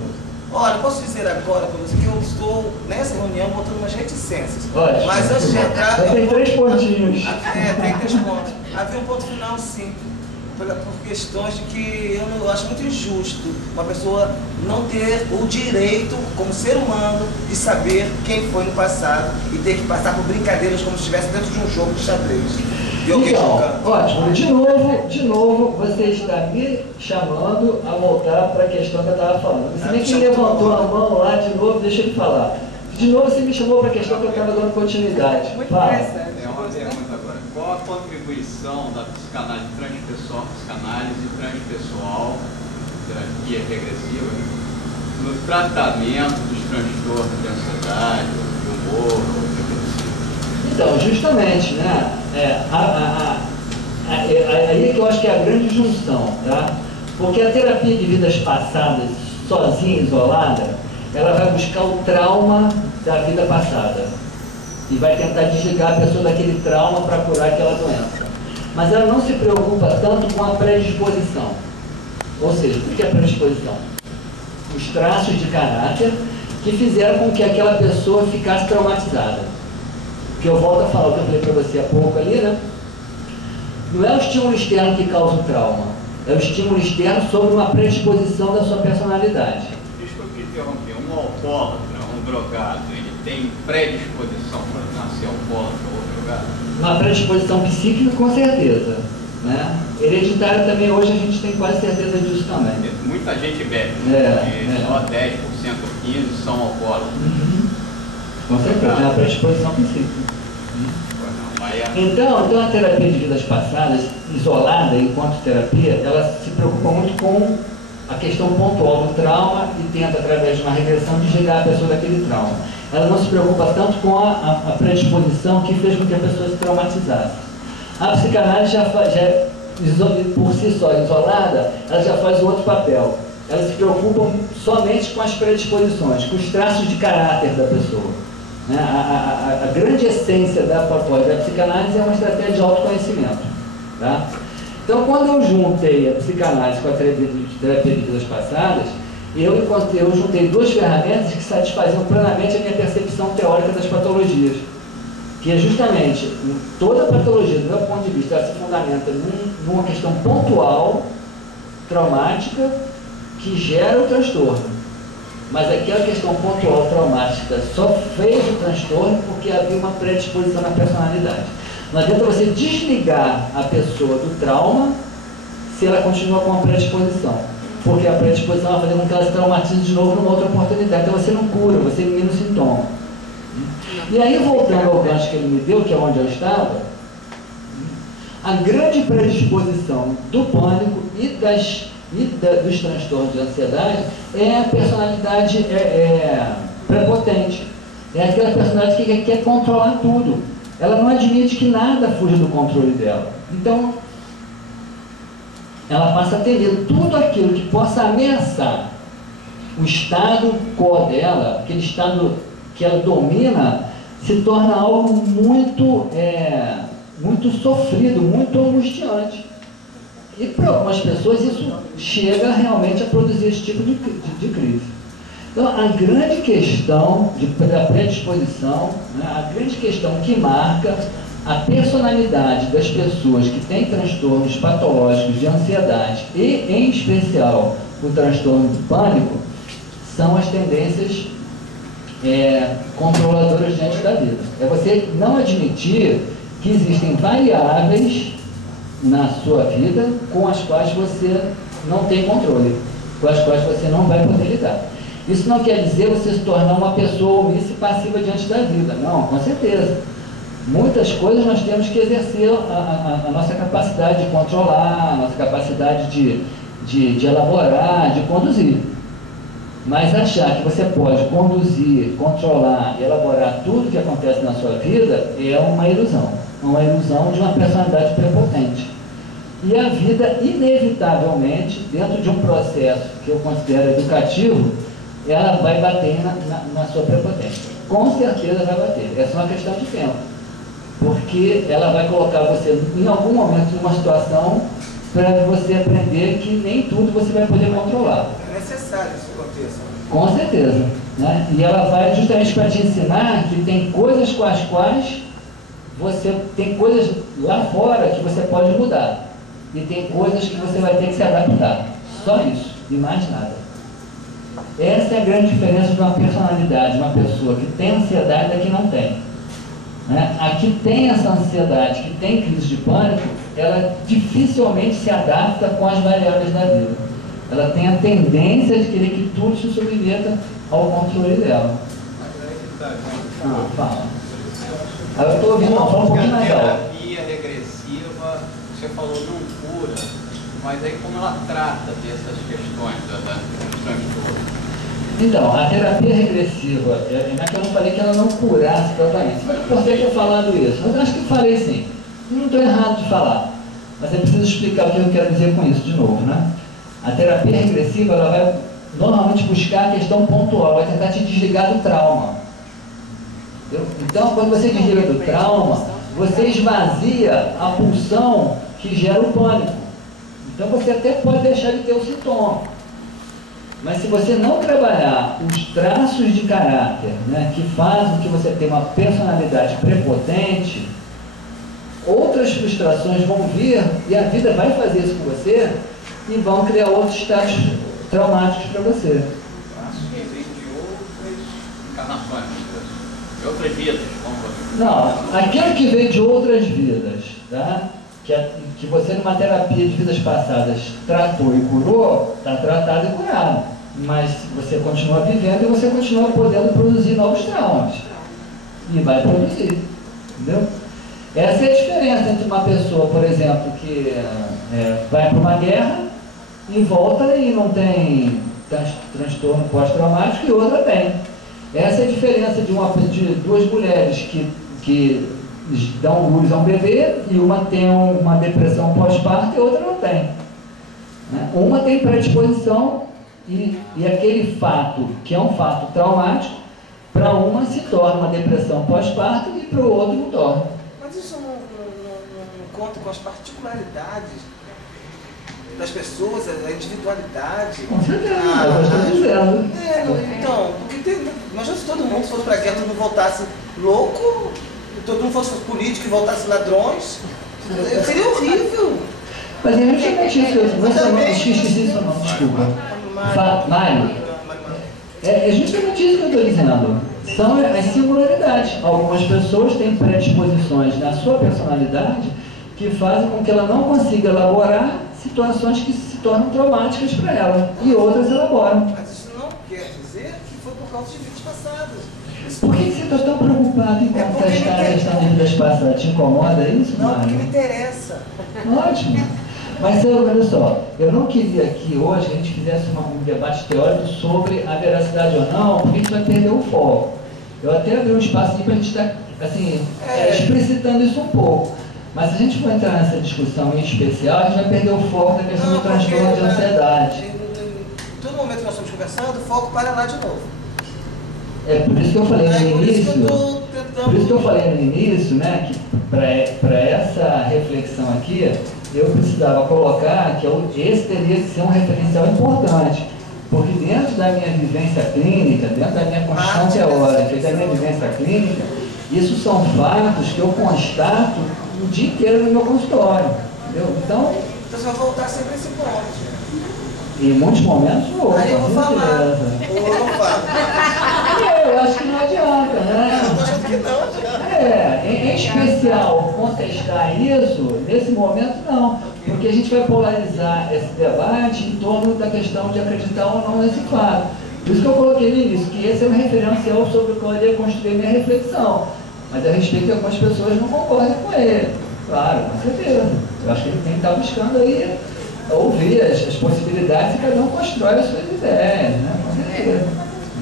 Olha, eu posso dizer agora para você que eu estou nessa reunião botando umas reticências. Ótimo. Mas antes de entrar. Tem 3 pontinhos. Tem 3 pontos. Havia um ponto final, sim. Por questões de que eu acho muito injusto uma pessoa não ter o direito, como ser humano, de saber quem foi no passado e ter que passar por brincadeiras como se estivesse dentro de um jogo de xadrez. Então, ótimo. De novo, você está me chamando a voltar para a questão que eu estava falando. Você nem que levantou a mão lá de novo, deixa ele falar. De novo você me chamou para a questão que eu estava dando continuidade. Fala. É uma pergunta agora. Qual a contribuição da psicanálise transpessoal, psicanálise transpessoal, terapia regressiva, no tratamento dos transtornos de ansiedade, de humor, Então, justamente, né? Aí é que eu acho que é a grande junção, tá? Porque a terapia de vidas passadas, sozinha, isolada, ela vai buscar o trauma da vida passada e vai tentar desligar a pessoa daquele trauma para curar aquela doença. Mas ela não se preocupa tanto com a predisposição. Ou seja, o que é predisposição? Os traços de caráter que fizeram com que aquela pessoa ficasse traumatizada. Que eu volto a falar o que eu falei para você há pouco ali, né? Não é o estímulo externo que causa o trauma, é o estímulo externo sobre uma predisposição da sua personalidade. Desculpa me interromper, um alcoólatra, um drogado, ele tem predisposição para nascer alcoólatra ou drogado? Uma predisposição psíquica, com certeza. Né? Hereditária também, hoje a gente tem quase certeza disso também. Muita gente bebe, só 10% ou 15% são alcoólatras. Com certeza, é uma predisposição psíquica. Então a terapia de vidas passadas, isolada enquanto terapia, ela se preocupa muito com a questão pontual do trauma e tenta, através de uma regressão, desligar a pessoa daquele trauma. Ela não se preocupa tanto com a predisposição que fez com que a pessoa se traumatizasse. A psicanálise por si só, isolada, ela já faz o outro papel. Ela se preocupa somente com as predisposições, com os traços de caráter da pessoa. A grande essência da patologia da psicanálise é uma estratégia de autoconhecimento. Tá? Então, quando eu juntei a psicanálise com a terapia de vidas passadas, eu juntei 2 ferramentas que satisfaziam plenamente a minha percepção teórica das patologias. Que é justamente, toda patologia, do meu ponto de vista, ela se fundamenta numa questão pontual, traumática, que gera o transtorno. Mas aquela questão pontual traumática só fez o transtorno porque havia uma predisposição na personalidade. Não adianta você desligar a pessoa do trauma se ela continua com a predisposição. Porque a predisposição vai fazer com que ela se traumatize de novo numa outra oportunidade. Então você não cura, você elimina o sintoma. E aí, voltando ao gancho que ele me deu, que é onde eu estava, a grande predisposição do pânico e dos transtornos de ansiedade é a personalidade prepotente. É aquela personalidade que quer controlar tudo. Ela não admite que nada fuja do controle dela. Então, ela passa a ter tudo aquilo que possa ameaçar o estado quo dela, aquele estado que ela domina, se torna algo muito sofrido, muito angustiante. E para algumas pessoas isso chega realmente a produzir esse tipo de crise. Então, a grande questão da predisposição, né, a grande questão que marca a personalidade das pessoas que têm transtornos patológicos de ansiedade e, em especial, o transtorno do pânico, são as tendências controladoras diante da vida. É você não admitir que existem variáveis na sua vida com as quais você não tem controle, com as quais você não vai poder lidar. Isso não quer dizer você se tornar uma pessoa omissa e passiva diante da vida. Não, com certeza. Muitas coisas nós temos que exercer a nossa capacidade de controlar, a nossa capacidade de elaborar, de conduzir. Mas achar que você pode conduzir, controlar e elaborar tudo que acontece na sua vida é uma ilusão de uma personalidade prepotente. E a vida, inevitavelmente, dentro de um processo que eu considero educativo, ela vai bater na sua prepotência. Com certeza vai bater. É só uma questão de tempo. Porque ela vai colocar você, em algum momento, numa situação para você aprender que nem tudo você vai poder controlar. É necessário isso aconteça. Com certeza. Né? E ela vai justamente para te ensinar que tem coisas com as quais tem coisas lá fora que você pode mudar. E tem coisas que você vai ter que se adaptar. Só isso. E mais nada. Essa é a grande diferença de uma personalidade, uma pessoa que tem ansiedade e a que não tem. Né? A que tem essa ansiedade, que tem crise de pânico, ela dificilmente se adapta com as variáveis da vida. Ela tem a tendência de querer que tudo se submeta ao controle dela. Fala. Eu estou ouvindo, fala um pouquinho mais alto. A terapia regressiva, você falou, não cura, mas aí como ela trata dessas questões dos transtornos? Então, a terapia regressiva, não é que eu não falei que ela não curasse totalmente. Mas por que eu falando isso? Mas eu acho que eu falei sim. Não estou errado de falar. Mas é preciso explicar o que eu quero dizer com isso de novo, né? A terapia regressiva, ela vai normalmente buscar a questão pontual, vai tentar te desligar do trauma. Entendeu? Então, quando você desliga do trauma, você esvazia a pulsão que gera o pânico. Então, você até pode deixar de ter o sintoma. Mas se você não trabalhar os traços de caráter, né, que fazem que você tenha uma personalidade prepotente, outras frustrações vão vir e a vida vai fazer isso com você e vão criar outros estados traumáticos para você. De outras encarnações, de outras vidas. Não, aquilo que vem de outras vidas, tá? Que você numa terapia de vidas passadas tratou e curou, está tratado e curado. Mas você continua vivendo e você continua podendo produzir novos traumas. E vai produzir. Entendeu? Essa é a diferença entre uma pessoa, por exemplo, que vai para uma guerra e volta e não tem transtorno pós-traumático e outra tem. Essa é a diferença de duas mulheres que dão luz a um bebê e uma tem uma depressão pós-parto e outra não tem. Né? Uma tem predisposição e aquele fato, que é um fato traumático, para uma se torna uma depressão pós-parto e para o outro não torna. Mas isso não conta com as particularidades das pessoas, a individualidade. Com certeza, eu estou dizendo. Então, imagina se todo mundo fosse para a guerra, todo mundo voltasse louco, todo mundo fosse político e voltasse ladrões, seria horrível. Mas é justamente isso, não esqueci isso não, desculpa. Mário, é justamente isso que eu estou dizendo. São as singularidades. Algumas pessoas têm predisposições na sua personalidade que fazem com que ela não consiga elaborar situações que se tornam traumáticas para ela. E outras elaboram. Mas isso não quer dizer que foi por causa de vidas passadas. Por que você está tão preocupado em contestar a questão de vidas passadas? Te incomoda isso, Não, Mário? porque me interessa. Ótimo. Mas olha só, eu não queria que hoje a gente fizesse um debate teórico sobre a veracidade ou não, porque a gente vai perder o foco. Eu até abri um espaço para a gente estar assim, explicitando isso um pouco. Mas se a gente for entrar nessa discussão em especial, a gente vai perder o foco da questão do transtorno de ansiedade. Em todo momento que nós estamos conversando, o foco para lá de novo. É por isso que eu falei no início, por isso que eu falei no início, né, que para essa reflexão aqui, eu precisava colocar que esse teria que ser um referencial importante, porque dentro da minha vivência clínica, dentro da minha construção teórica e da minha vivência clínica, isso são fatos que eu constato o dia inteiro no meu consultório, entendeu? Então você vai voltar sempre a esse ponto. Em muitos momentos vou. Aí eu vou falar. Ou eu não falo. Eu acho que não adianta, né? Eu tô achando que não adianta. Em especial, contestar isso, nesse momento não. Porque a gente vai polarizar esse debate em torno da questão de acreditar ou não nesse fato. Por isso que eu coloquei no início, que esse é um referencial sobre o qual eu ia construir minha reflexão. Mas a respeito que algumas pessoas não concordem com ele. Claro, com certeza. Eu acho que ele tem que estar buscando aí ouvir as possibilidades e cada um constrói as suas ideias, né? Com certeza.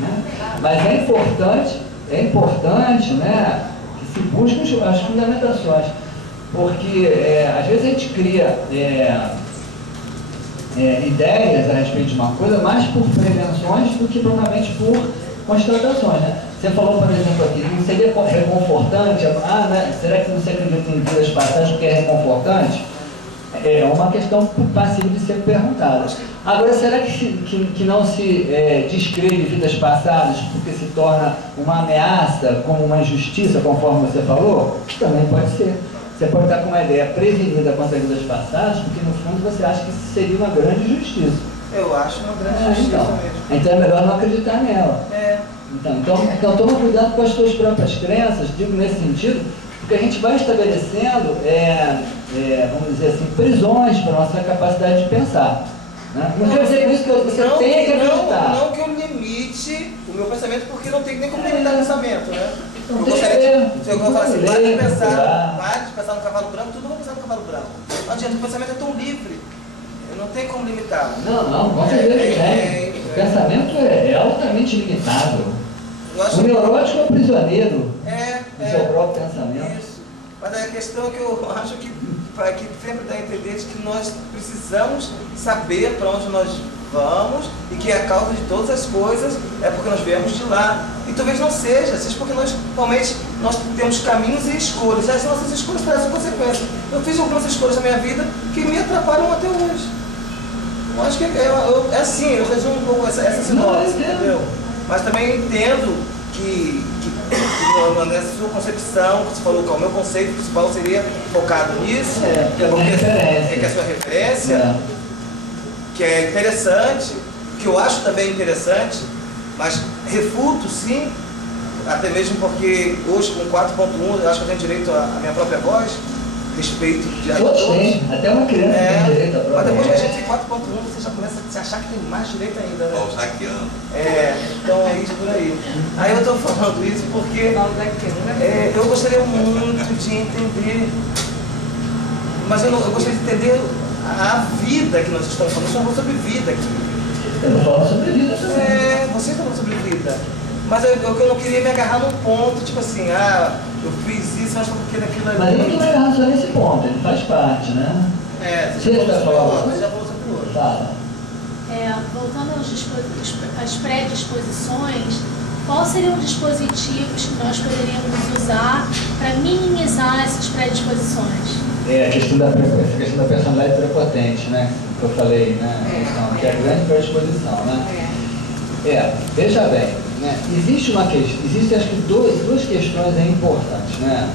Né? Mas é importante, né, que se busquem as fundamentações, porque às vezes a gente cria ideias a respeito de uma coisa mais por prevenções do que provavelmente por constatações, né? Você falou, por exemplo, aqui, não seria reconfortante? Né? Será que você acredita em vidas passadas porque é reconfortante? É uma questão passível de ser perguntada. Agora, será que não se descreve vidas passadas porque se torna uma ameaça, como uma injustiça, conforme você falou? Também pode ser. Você pode estar com uma ideia prevenida contra vidas passadas, porque no fundo você acha que isso seria uma grande injustiça. Eu acho uma grande injustiça mesmo. Então é melhor não acreditar nela. Então toma cuidado com as suas próprias crenças, digo nesse sentido, porque a gente vai estabelecendo, vamos dizer assim, prisões para a nossa capacidade de pensar. Né? Não quer dizer isso que você tem que acreditar. Não que eu limite o meu pensamento, porque não tem nem como limitar o pensamento, né? Então, eu gostaria de, se eu falar assim, pare de pensar no cavalo branco, tudo vai pensar no cavalo branco. Não adianta, o pensamento é tão livre, não tem como limitar. Não, com certeza o pensamento é altamente limitável. O neurótico é o prisioneiro do seu próprio pensamento. Isso. Mas a questão é que eu acho que sempre dá a entender de que nós precisamos saber para onde nós vamos e que a causa de todas as coisas é porque nós viemos de lá. E talvez não seja porque nós realmente temos caminhos e escolhas. As nossas escolhas parecem consequências. Eu fiz algumas escolhas na minha vida que me atrapalham até hoje. Eu acho que é assim, eu resumo um pouco essa sinopse, entendeu? Mas também entendo que nessa sua concepção, que você falou que o meu conceito principal seria focado nisso, porque é a sua referência, que é interessante, que eu acho também interessante, mas refuto sim, até mesmo porque hoje com 4.1 eu acho que eu tenho direito à minha própria voz, respeito de todos. Até uma criança tem direito à própria voz. Mas depois que a gente tem 4.1, você já começa a se achar que tem mais direito ainda, né? Balzaquiano. Então é isso por aí. Aí eu estou falando isso porque eu gostaria muito de entender, mas eu gostaria de entender a vida que nós estamos falando. Nós estamos falando sobre vida aqui. Eu não falo sobre vida também. Você está falando sobre vida. Mas eu não queria me agarrar num ponto, tipo assim, eu fiz isso, mas porque daquilo ali. Mas eu não estou me agarrando só nesse ponto, ele faz parte, né? Você já falou sobre outro. Fala. Voltando às predisposições, quais seriam dispositivos que nós poderíamos usar para minimizar essas predisposições? A questão da personalidade prepotente, né? Que eu falei, né? Então, que é a grande predisposição, né? Veja bem, né? Existem acho que duas questões importantes, né?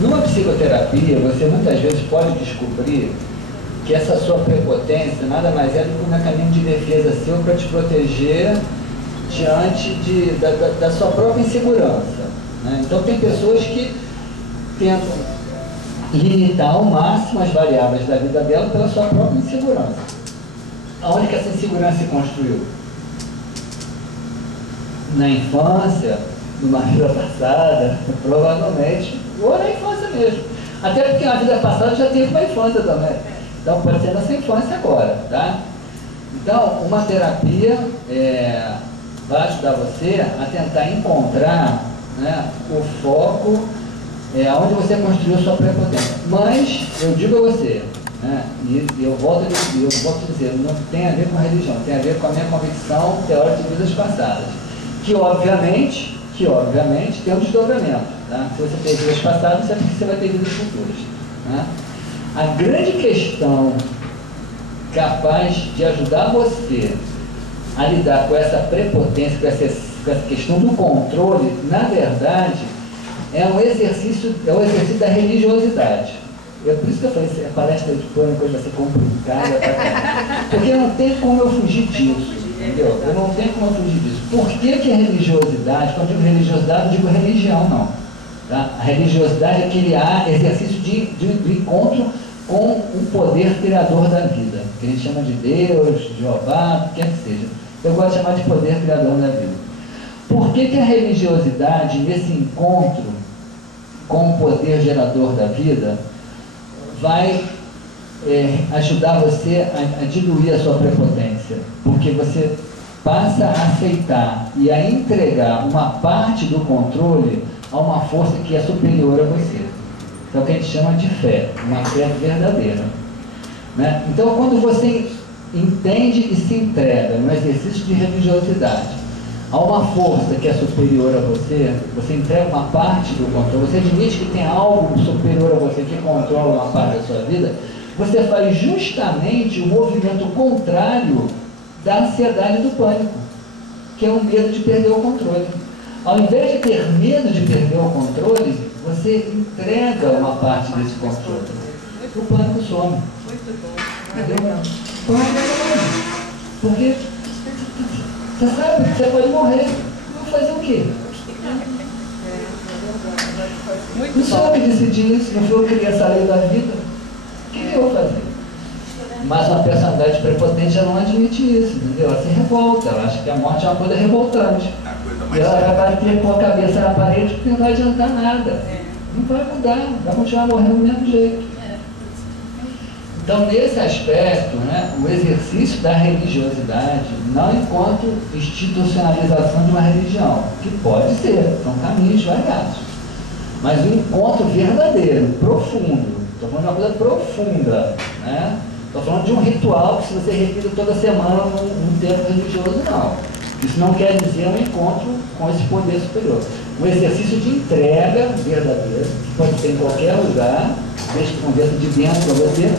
Numa psicoterapia, você muitas vezes pode descobrir que essa sua prepotência nada mais é do que um mecanismo de defesa seu para te proteger diante da sua própria insegurança, né? Então tem pessoas que tentam limitar ao máximo as variáveis da vida dela pela sua própria insegurança. Aonde que essa insegurança se construiu? Na infância, numa vida passada, provavelmente, ou na infância mesmo. Até porque na vida passada já teve uma infância também. Então pode ser nessa infância agora, tá? Então, uma terapia vai ajudar você a tentar encontrar, né, o foco onde você construiu sua prepotência. Mas eu digo a você, né, e eu volto a dizer, não tem a ver com religião, tem a ver com a minha convicção teórica de vidas passadas, que obviamente tem um desdobramento, tá? Se você tem vidas passadas, é porque você vai ter vidas futuras, né? A grande questão capaz de ajudar você a lidar com essa prepotência, com essa questão do controle, na verdade, é um exercício da religiosidade. É por isso que eu falei, a palestra de pânico vai ser complicada pra caramba. Porque não tem como eu fugir disso, entendeu? Eu não tenho como eu fugir disso. Por que a religiosidade, quando eu digo religiosidade, não digo religião, não. Tá? A religiosidade é aquele exercício de encontro com o poder criador da vida, que a gente chama de Deus, de Jeová, o que quer que seja. Eu gosto de chamar de poder criador da vida. Por que a religiosidade, nesse encontro com o poder gerador da vida, vai ajudar você a diluir a sua prepotência? Porque você passa a aceitar e a entregar uma parte do controle a uma força que é superior a você. É o que a gente chama de fé, uma fé verdadeira, né? Então, quando você entende e se entrega no exercício de religiosidade a uma força que é superior a você, você entrega uma parte do controle, você admite que tem algo superior a você que controla uma parte da sua vida, você faz justamente o movimento contrário da ansiedade e do pânico, que é o medo de perder o controle. Ao invés de ter medo de perder o controle, você entrega uma parte desse controle. O pânico some. Muito bom. Entendeu? Porque você sabe que você pode morrer. Vai fazer o quê? Não sou eu que decidi isso, não foi eu que queria sair da vida. O que eu vou fazer? Mas uma personalidade prepotente já não admite isso, entendeu? Ela se revolta, ela acha que a morte é uma coisa revoltante. E ela vai bater com a cabeça na parede porque não vai adiantar nada. Não vai mudar, vai continuar morrendo do mesmo jeito. Então, nesse aspecto, né, o exercício da religiosidade, não enquanto institucionalização de uma religião, que pode ser, são caminhos variados, mas o encontro verdadeiro, profundo, estou falando de uma coisa profunda, né? Estou falando de um ritual que se você repita toda semana num tempo religioso, não. Isso não quer dizer um encontro com esse poder superior. Um exercício de entrega verdadeira, que pode ser em qualquer lugar, desde que conversa de dentro para você,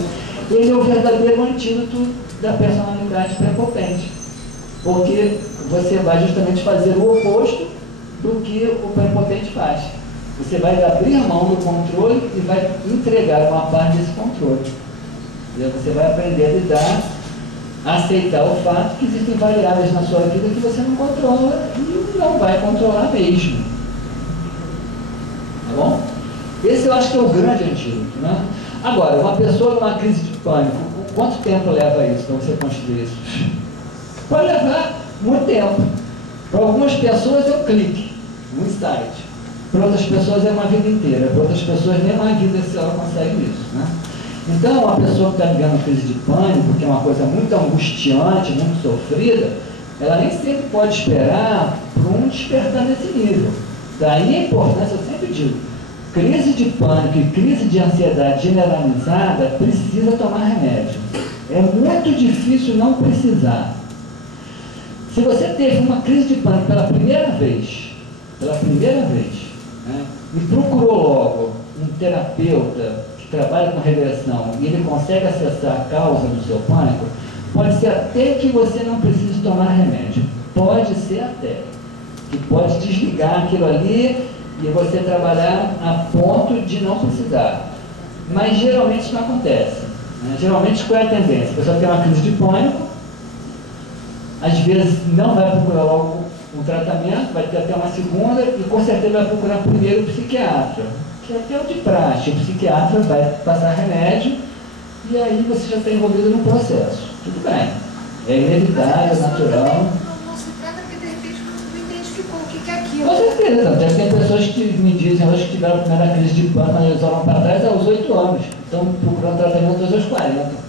ele é o verdadeiro antídoto da personalidade prepotente. Porque você vai justamente fazer o oposto do que o prepotente faz. Você vai abrir mão do controle e vai entregar uma parte desse controle. E aí você vai aprender a lidar, a aceitar o fato que existem variáveis na sua vida que você não controla e não vai controlar mesmo. Tá bom? Esse eu acho que é o grande antídoto, né? Agora, uma pessoa numa crise de pânico, quanto tempo leva isso para você construir isso? Pode levar muito tempo. Para algumas pessoas é um clique, um insight. Para outras pessoas é uma vida inteira. Para outras pessoas nem uma vida se ela consegue isso, né? Então, uma pessoa que está vivendo crise de pânico, que é uma coisa muito angustiante, muito sofrida, ela nem sempre pode esperar por um despertar nesse nível. Daí a importância, eu sempre digo, crise de pânico e crise de ansiedade generalizada precisa tomar remédio. É muito difícil não precisar. Se você teve uma crise de pânico pela primeira vez, né, e procurou logo um terapeuta que trabalha com regressão e ele consegue acessar a causa do seu pânico, pode ser até que você não precise tomar remédio. Pode ser até. Que pode desligar aquilo ali e você trabalhar a ponto de não precisar. Mas geralmente isso não acontece. Né? Geralmente, qual é a tendência? A pessoa tem uma crise de pânico, às vezes não vai procurar logo um tratamento, vai ter até uma segunda e com certeza vai procurar primeiro o psiquiatra, que é até o de praxe. O psiquiatra vai passar remédio e aí você já está envolvido no processo. Tudo bem, é inevitável, é natural. Não se trata porque de repente não identificou o que é aquilo. Com certeza, já tem pessoas que me dizem hoje que tiveram a primeira crise de pânico quando eles olham para trás aos 8 anos, estão procurando tratamento aos 40.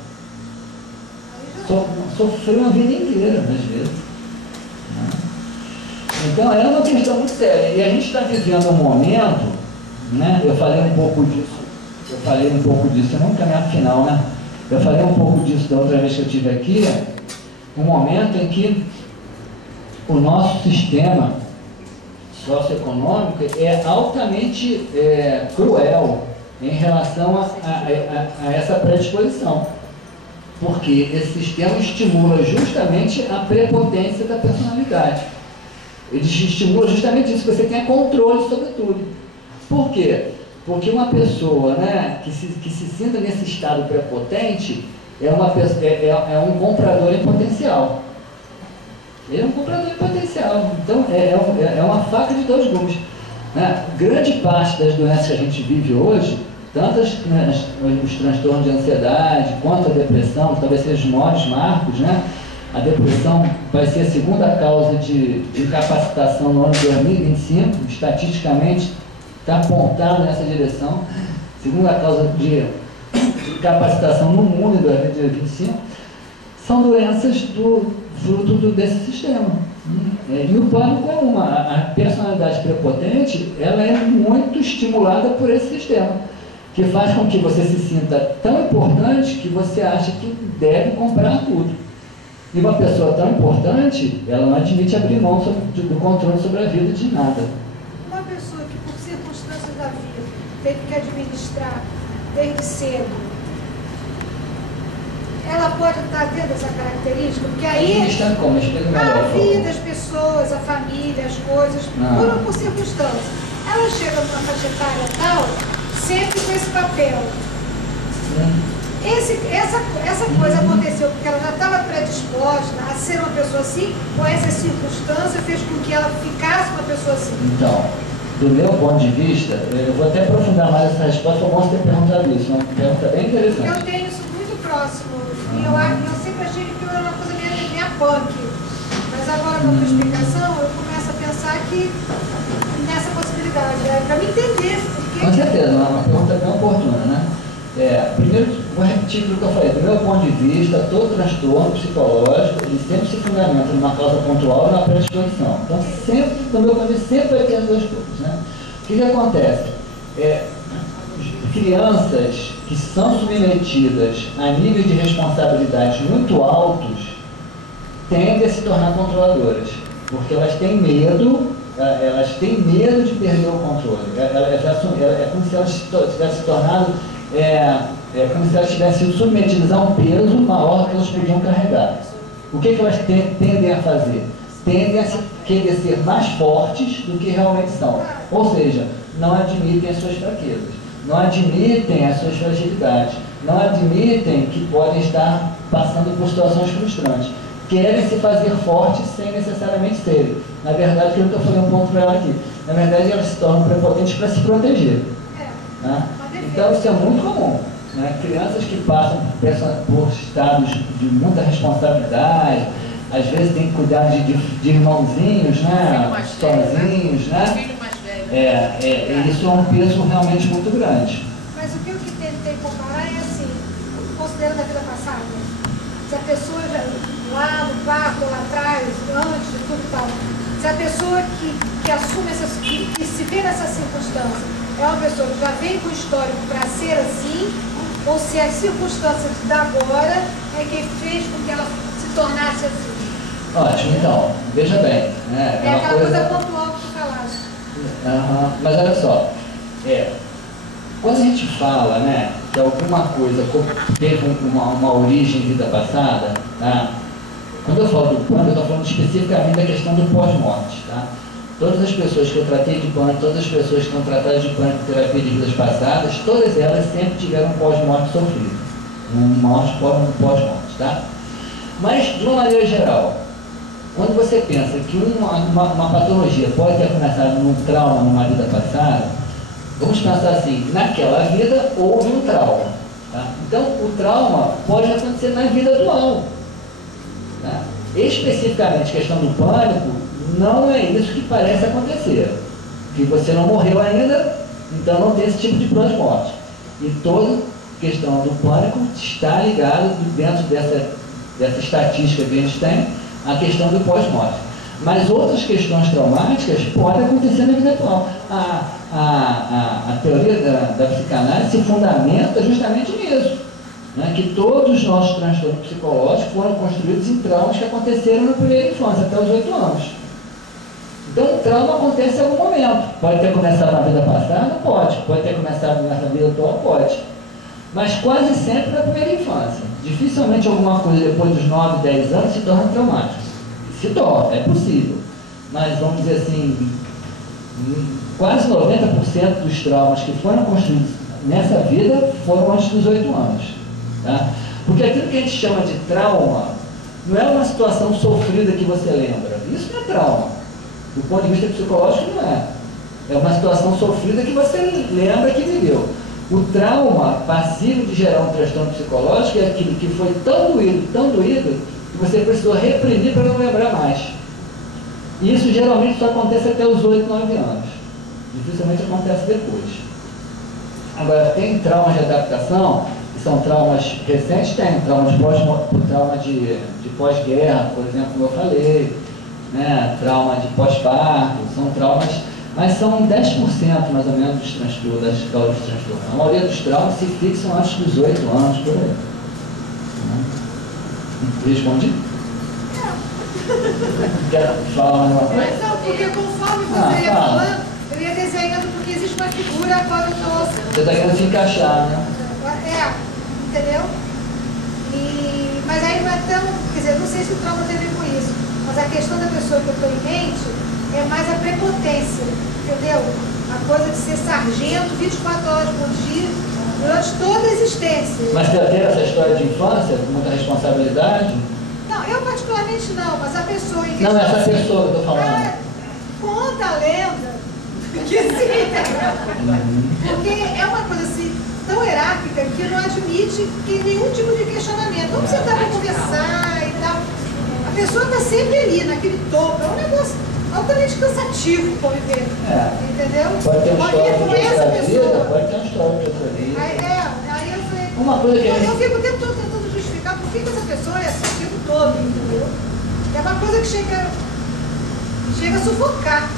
Sofreu uma vida inteira, às vezes. Então é uma questão muito séria. E a gente está vivendo um momento, né? Eu falei um pouco disso, não caminhar final, né? Eu falei um pouco disso da outra vez que eu estive aqui, um momento em que o nosso sistema socioeconômico é altamente cruel em relação a essa predisposição. Porque esse sistema estimula justamente a prepotência da personalidade. Ele estimula justamente isso, que você tenha controle sobre tudo. Por quê? Porque uma pessoa, né, que se sinta nesse estado prepotente é um comprador em potencial. Ele é um comprador em potencial. Então, é uma faca de dois gumes. Né? Grande parte das doenças que a gente vive hoje, tanto os transtornos de ansiedade, quanto a depressão, talvez sejam os maiores marcos, né? A depressão vai ser a segunda causa de incapacitação no ano de 2025, estatisticamente está apontado nessa direção, segunda causa de incapacitação no mundo em 2025, são doenças fruto desse sistema. E o pânico é uma. A personalidade prepotente, ela é muito estimulada por esse sistema, que faz com que você se sinta tão importante que você acha que deve comprar tudo. E uma pessoa tão importante, ela não admite abrir mão do controle sobre a vida de nada. Uma pessoa que, por circunstâncias da vida, teve que administrar desde cedo, ela pode estar tendo essa característica? Porque aí a vida, as pessoas, a família, as coisas, por circunstâncias. Ela chega numa faixa etária tal, sempre com esse papel. Essa coisa aconteceu porque ela já estava predisposta a ser uma pessoa assim, ou essa circunstância fez com que ela ficasse uma pessoa assim? Então, do meu ponto de vista, eu vou até aprofundar mais essa resposta, foi bom você ter perguntado isso, uma pergunta bem interessante. Eu tenho isso muito próximo, e eu sempre achei que era uma coisa minha punk. Mas agora, com a tua explicação, eu começo a pensar que nessa possibilidade, para me entender. Porque... Com certeza, uma pergunta bem oportuna, né? Primeiro, vou repetir aquilo que eu falei. Do meu ponto de vista, todo transtorno psicológico, ele sempre se fundamenta numa causa pontual e numa predisposição. Então, sempre, do meu ponto de vista, sempre vai ter as duas coisas, né? O que acontece? Crianças que são submetidas a níveis de responsabilidade muito altos tendem a se tornar controladoras, porque elas têm medo de perder o controle. É como se elas tivessem se tornado... como se elas tivessem sido submetidas a um peso maior que elas podiam carregar. O que elas tendem a fazer? Tendem a querer ser mais fortes do que realmente são. Ou seja, não admitem as suas fraquezas, não admitem as suas fragilidades, não admitem que podem estar passando por situações frustrantes. Querem se fazer fortes sem necessariamente serem. Na verdade, aquilo que eu falei um pouco para ela aqui, na verdade elas se tornam prepotentes para se proteger. Né? Então isso é muito comum, né? Crianças que passam por estados de muita responsabilidade, às vezes tem que cuidar de irmãozinhos, né? Sozinhos, né? Isso é um peso realmente muito grande. Mas o que eu tentei comparar é assim, considerando a vida passada, se a pessoa já, lá no parto, lá atrás, antes de tudo e tal, se a pessoa que assume que se vê nessa circunstância, é uma pessoa que já vem com o histórico para ser assim, ou se as circunstâncias da agora é quem fez com que ela se tornasse assim. Ótimo, então, veja bem. Né, é aquela coisa pontual que tu falaste. Mas olha só, quando a gente fala, né, que alguma coisa teve uma origem em vida passada, tá? Quando eu falo do pânico, eu estou falando especificamente da questão do pós-morte, tá? Todas as pessoas que eu tratei de pânico, todas as pessoas que estão tratadas de pânico terapia de vidas passadas, todas elas sempre tiveram um pós-morte sofrido. morte pós-morte, tá? Mas, de uma maneira geral, quando você pensa que uma patologia pode ter começado num trauma numa vida passada, vamos pensar assim, naquela vida houve um trauma. Tá? Então, o trauma pode acontecer na vida atual. Tá? Especificamente, questão do pânico, não é isso que parece acontecer. Que você não morreu ainda, então não tem esse tipo de pós-morte. E toda questão do pânico está ligada dentro dessa estatística que a gente tem, a questão do pós-morte. Mas outras questões traumáticas podem acontecer na vida atual. A teoria da psicanálise se fundamenta justamente nisso, né? Que todos os nossos transtornos psicológicos foram construídos em traumas que aconteceram na primeira infância, até os 8 anos. Então o trauma acontece em algum momento. Pode ter começado na vida passada? Pode. Pode ter começado nessa vida atual? Pode. Mas quase sempre na primeira infância. Dificilmente alguma coisa depois dos 9, 10 anos se torna traumática. Se torna, é possível. Mas vamos dizer assim, quase 90% dos traumas que foram construídos nessa vida foram antes dos 8 anos. Tá? Porque aquilo que a gente chama de trauma não é uma situação sofrida que você lembra. Isso não é trauma. Do ponto de vista psicológico, não é. É uma situação sofrida que você lembra que viveu. O trauma passivo de gerar um transtorno psicológico é aquilo que foi tão doído, que você precisou reprimir para não lembrar mais. E isso geralmente só acontece até os 8, 9 anos. Dificilmente acontece depois. Agora, tem traumas de adaptação, que são traumas recentes, tem trauma de pós-guerra, por exemplo, como eu falei, né? Trauma de pós-parto, são traumas, mas são 10% mais ou menos dos transtornos, das causas de transtorno. A maioria dos traumas se fixam antes dos 8 anos, por aí. Respondi? Quer falar mais uma coisa? Não, porque conforme você ia falando, eu ia desenhando, porque existe uma figura agora no nosso. Você está querendo se encaixar, né? Entendeu? Mas aí não é tão, quer dizer, não sei se o trauma tem a ver com isso, mas a questão da pessoa que eu estou em mente é mais a prepotência, entendeu? A coisa de ser sargento 24 horas por dia, durante toda a existência. Mas você teve essa história de infância, com muita responsabilidade? Não, eu particularmente não, mas a pessoa em questão... Não, essa pessoa que eu estou falando. Conta a lenda que sim, porque é uma coisa assim tão hierárquica que não admite nenhum tipo de questionamento. Vamos sentar para conversar e tal. A pessoa está sempre ali, naquele topo. É um negócio altamente cansativo conviver. Entendeu? Pode ter uma história de outra pessoa. Pode ter uma história de outra vida. Aí eu falei... Uma coisa que eu fico o tempo todo tentando justificar por que essa pessoa é assim o tempo todo, entendeu? É uma coisa que chega a sufocar.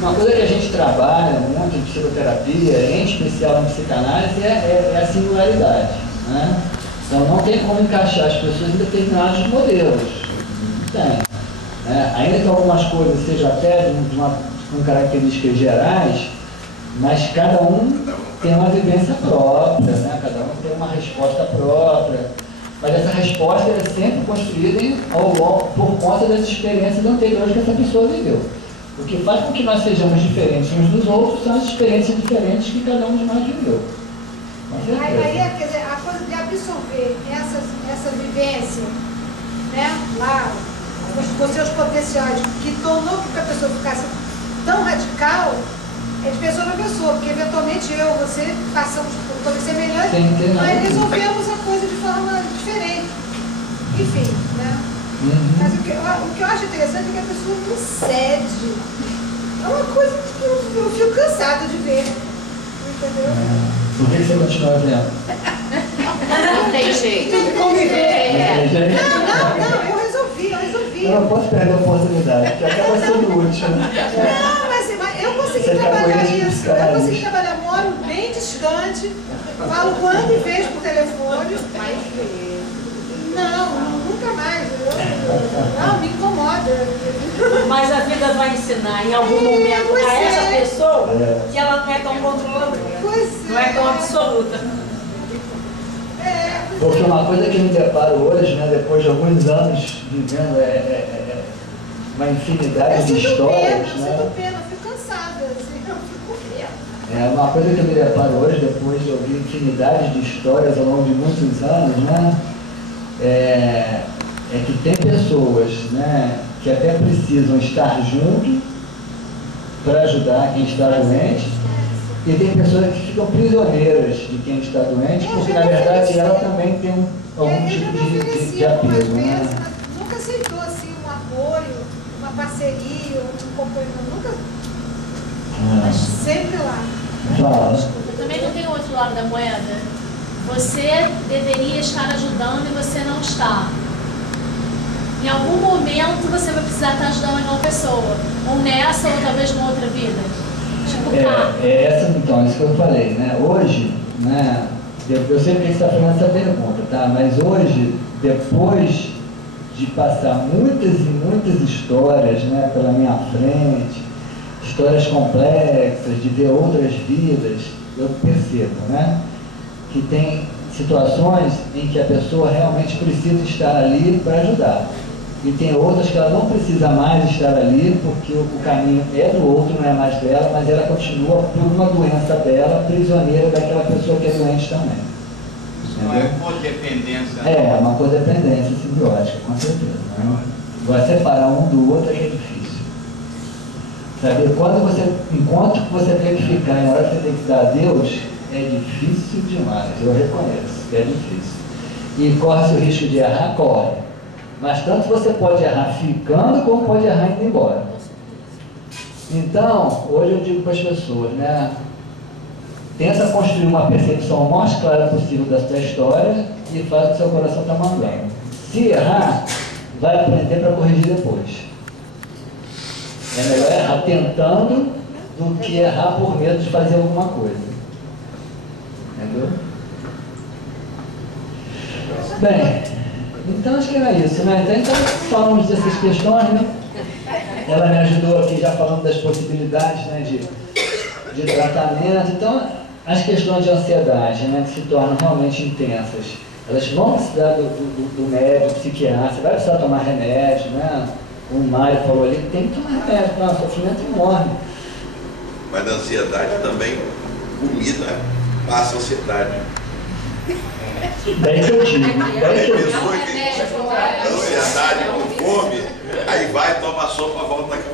Uma coisa que a gente trabalha muito em psicoterapia, em especial em psicanálise, é a singularidade. Né? Então não tem como encaixar as pessoas em determinados modelos. Não tem. Ainda que algumas coisas sejam até com características gerais, mas cada um tem uma vivência própria, né? Cada um tem uma resposta própria. Mas essa resposta é sempre construída por conta das experiências anteriores que essa pessoa viveu. O que faz com que nós sejamos diferentes uns dos outros são as experiências diferentes que cada um de nós viveu. Aí quer dizer, a coisa de absorver essa vivência, né, lá, os seus potenciais, que tornou que a pessoa ficasse tão radical, é de pessoa para pessoa, porque eventualmente eu e você passamos por coisas semelhantes, mas resolvemos a coisa de forma diferente. Enfim, né? Mas o que eu acho interessante é que a pessoa não cede. É uma coisa que eu fico cansada de ver. Entendeu? Por que você continua vendo? Não tem jeito. Tem que conviver. Não, eu resolvi. Eu não posso perder a oportunidade, porque acaba sendo útil. Não, mas eu consegui trabalhar isso. Eu consegui trabalhar, moro bem distante, falo quando e vejo por telefone. Não, nunca mais. Não, me incomoda. Mas a vida vai ensinar em algum momento a essa pessoa que ela não é tão controladora. Não é tão absoluta. Porque uma coisa que eu me deparo hoje, né, depois de alguns anos vivendo uma infinidade de histórias. Eu sinto pena, eu fico cansada. Assim, eu fico Uma coisa que eu me deparo hoje, depois de ouvir infinidade de histórias ao longo de muitos anos, né, é que tem pessoas, né, que até precisam estar junto para ajudar quem está doente, e tem pessoas que ficam prisioneiras de quem está doente, porque na verdade ela também tem algum tipo de apego. Né? Nunca aceitou assim um apoio, uma parceria, um companheiro, nunca. Mas sempre lá. Eu também não tenho outro lado da moeda. Você deveria estar ajudando e você não está. Em algum momento você vai precisar estar ajudando aquela pessoa. Ou nessa, ou talvez numa outra vida. Tipo, Então, isso que eu falei, né? Hoje, né? Eu sei que você está fazendo essa pergunta, tá? Mas hoje, depois de passar muitas e muitas histórias, né, pela minha frente, histórias complexas, de ver outras vidas, eu percebo, né, que tem situações em que a pessoa realmente precisa estar ali para ajudar. E tem outras que ela não precisa mais estar ali porque o caminho é do outro, não é mais dela, mas ela continua por uma doença dela, prisioneira daquela pessoa que é doente também. Isso não é codependência. É uma codependência simbiótica, com certeza. Né? Agora, separar um do outro é difícil. Sabe, enquanto você tem que ficar, na hora que você tem que dar a Deus, é difícil demais, eu reconheço, é difícil. E corre-se o risco de errar, corre. Mas tanto você pode errar ficando, como pode errar indo embora. Então, hoje eu digo para as pessoas, né? Tenta construir uma percepção o mais clara possível da sua história e faz o que seu coração está mandando. Se errar, vai aprender para corrigir depois. É melhor errar tentando do que errar por medo de fazer alguma coisa. Entendeu? Bem, então acho que era isso, né? Então falamos dessas questões, né? Ela me ajudou aqui já falando das possibilidades, né, de tratamento. Então, as questões de ansiedade, né, que se tornam realmente intensas, elas vão precisar do médico, psiquiatra, vai precisar tomar remédio, né? O Mário falou ali que tem que tomar remédio, não, o sofrimento enorme. Mas na ansiedade também, comida passa ansiedade. Daí que eu digo. Tem pessoa que na ansiedade, com fome, aí vai, toma sopa, volta aqui.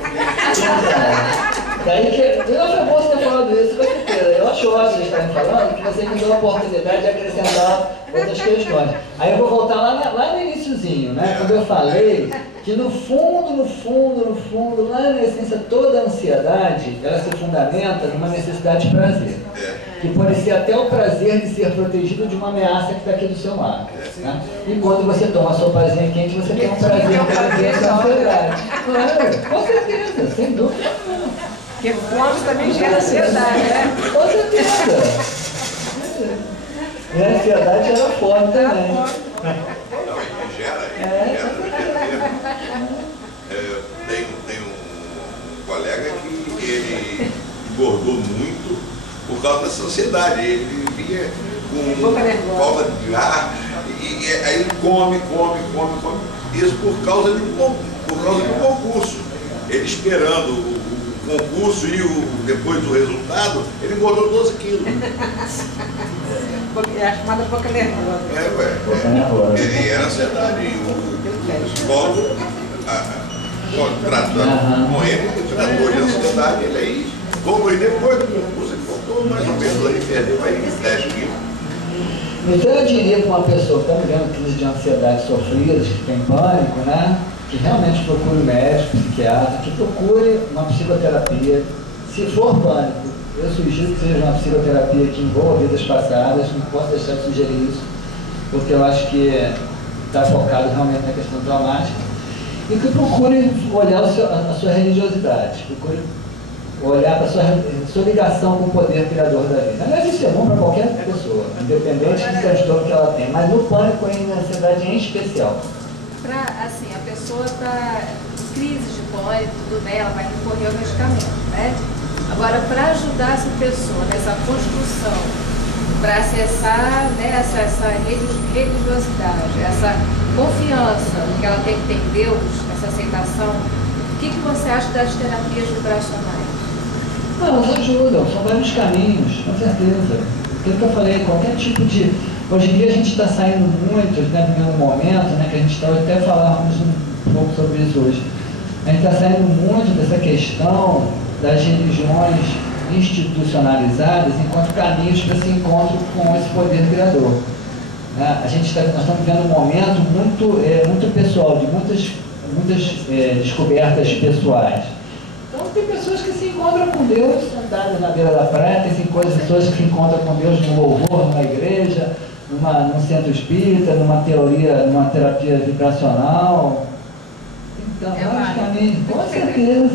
Daí que eu acho bom você ter falado isso, com certeza. Eu acho ótimo vocês estarem falando, que você me deu a oportunidade de acrescentar outras questões. Aí eu vou voltar lá no iniciozinho, né? Quando eu falei que no fundo, lá na essência, toda a ansiedade, ela se fundamenta numa necessidade de prazer. Que pode ser até o prazer de ser protegido de uma ameaça que está aqui do seu lado. Né? E quando você toma a sopazinha quente, você tem um prazer de proteger essa ansiedade. Claro, com certeza, sem dúvida. Porque fome também gera ansiedade, né? Com certeza. E a ansiedade gera fome também. Não, e gera. Tem um colega que ele engordou muito por causa dessa ansiedade. Ele vivia com falta de ar, e aí ele come. Isso por causa de um concurso. Ele esperando o concurso e depois do resultado, ele engordou 12 quilos. É a chamada boca nervosa. Ele era ansiedade. O psicólogo, tratando com ele tratou de ansiedade, ele aí concluiu depois do concurso, ele voltou mais ou menos aí, perdeu aí 10 quilos. Então eu diria para uma pessoa que está vivendo crise de ansiedade sofrida, que tem pânico, né? Que realmente procure um médico, psiquiatra, que procure uma psicoterapia. Se for pânico, eu sugiro que seja uma psicoterapia que envolva vidas passadas, não posso deixar de sugerir isso, porque eu acho que está focado realmente na questão traumática. E que procure olhar a sua religiosidade, procure olhar para a sua ligação com o poder criador da vida. Aliás, isso é bom para qualquer pessoa, independente do transtorno que ela tem, mas no pânico e na ansiedade em especial. Assim, a pessoa está em crise de pânico, tudo, né? Ela vai recorrer ao medicamento, né? Agora, para ajudar essa pessoa nessa construção, para acessar, né, essa religiosidade, essa confiança que ela tem que ter em Deus, essa aceitação, o que você acha das terapias vibracionais? Não, elas ajudam, são vários caminhos, com certeza. Aquilo que eu falei, qualquer tipo de... Hoje em dia a gente está saindo muito, né, vivendo um momento, né, que a gente está até falando um pouco sobre isso hoje. A gente está saindo muito dessa questão das religiões institucionalizadas enquanto caminhos para esse encontro com esse poder criador. Nós estamos vivendo um momento muito pessoal, de muitas descobertas pessoais. Então tem pessoas que se encontram com Deus sentadas na beira da praia, tem pessoas que se encontram com Deus no louvor, numa igreja, num centro espírita, numa terapia vibracional. Então, vários caminhos, com certeza.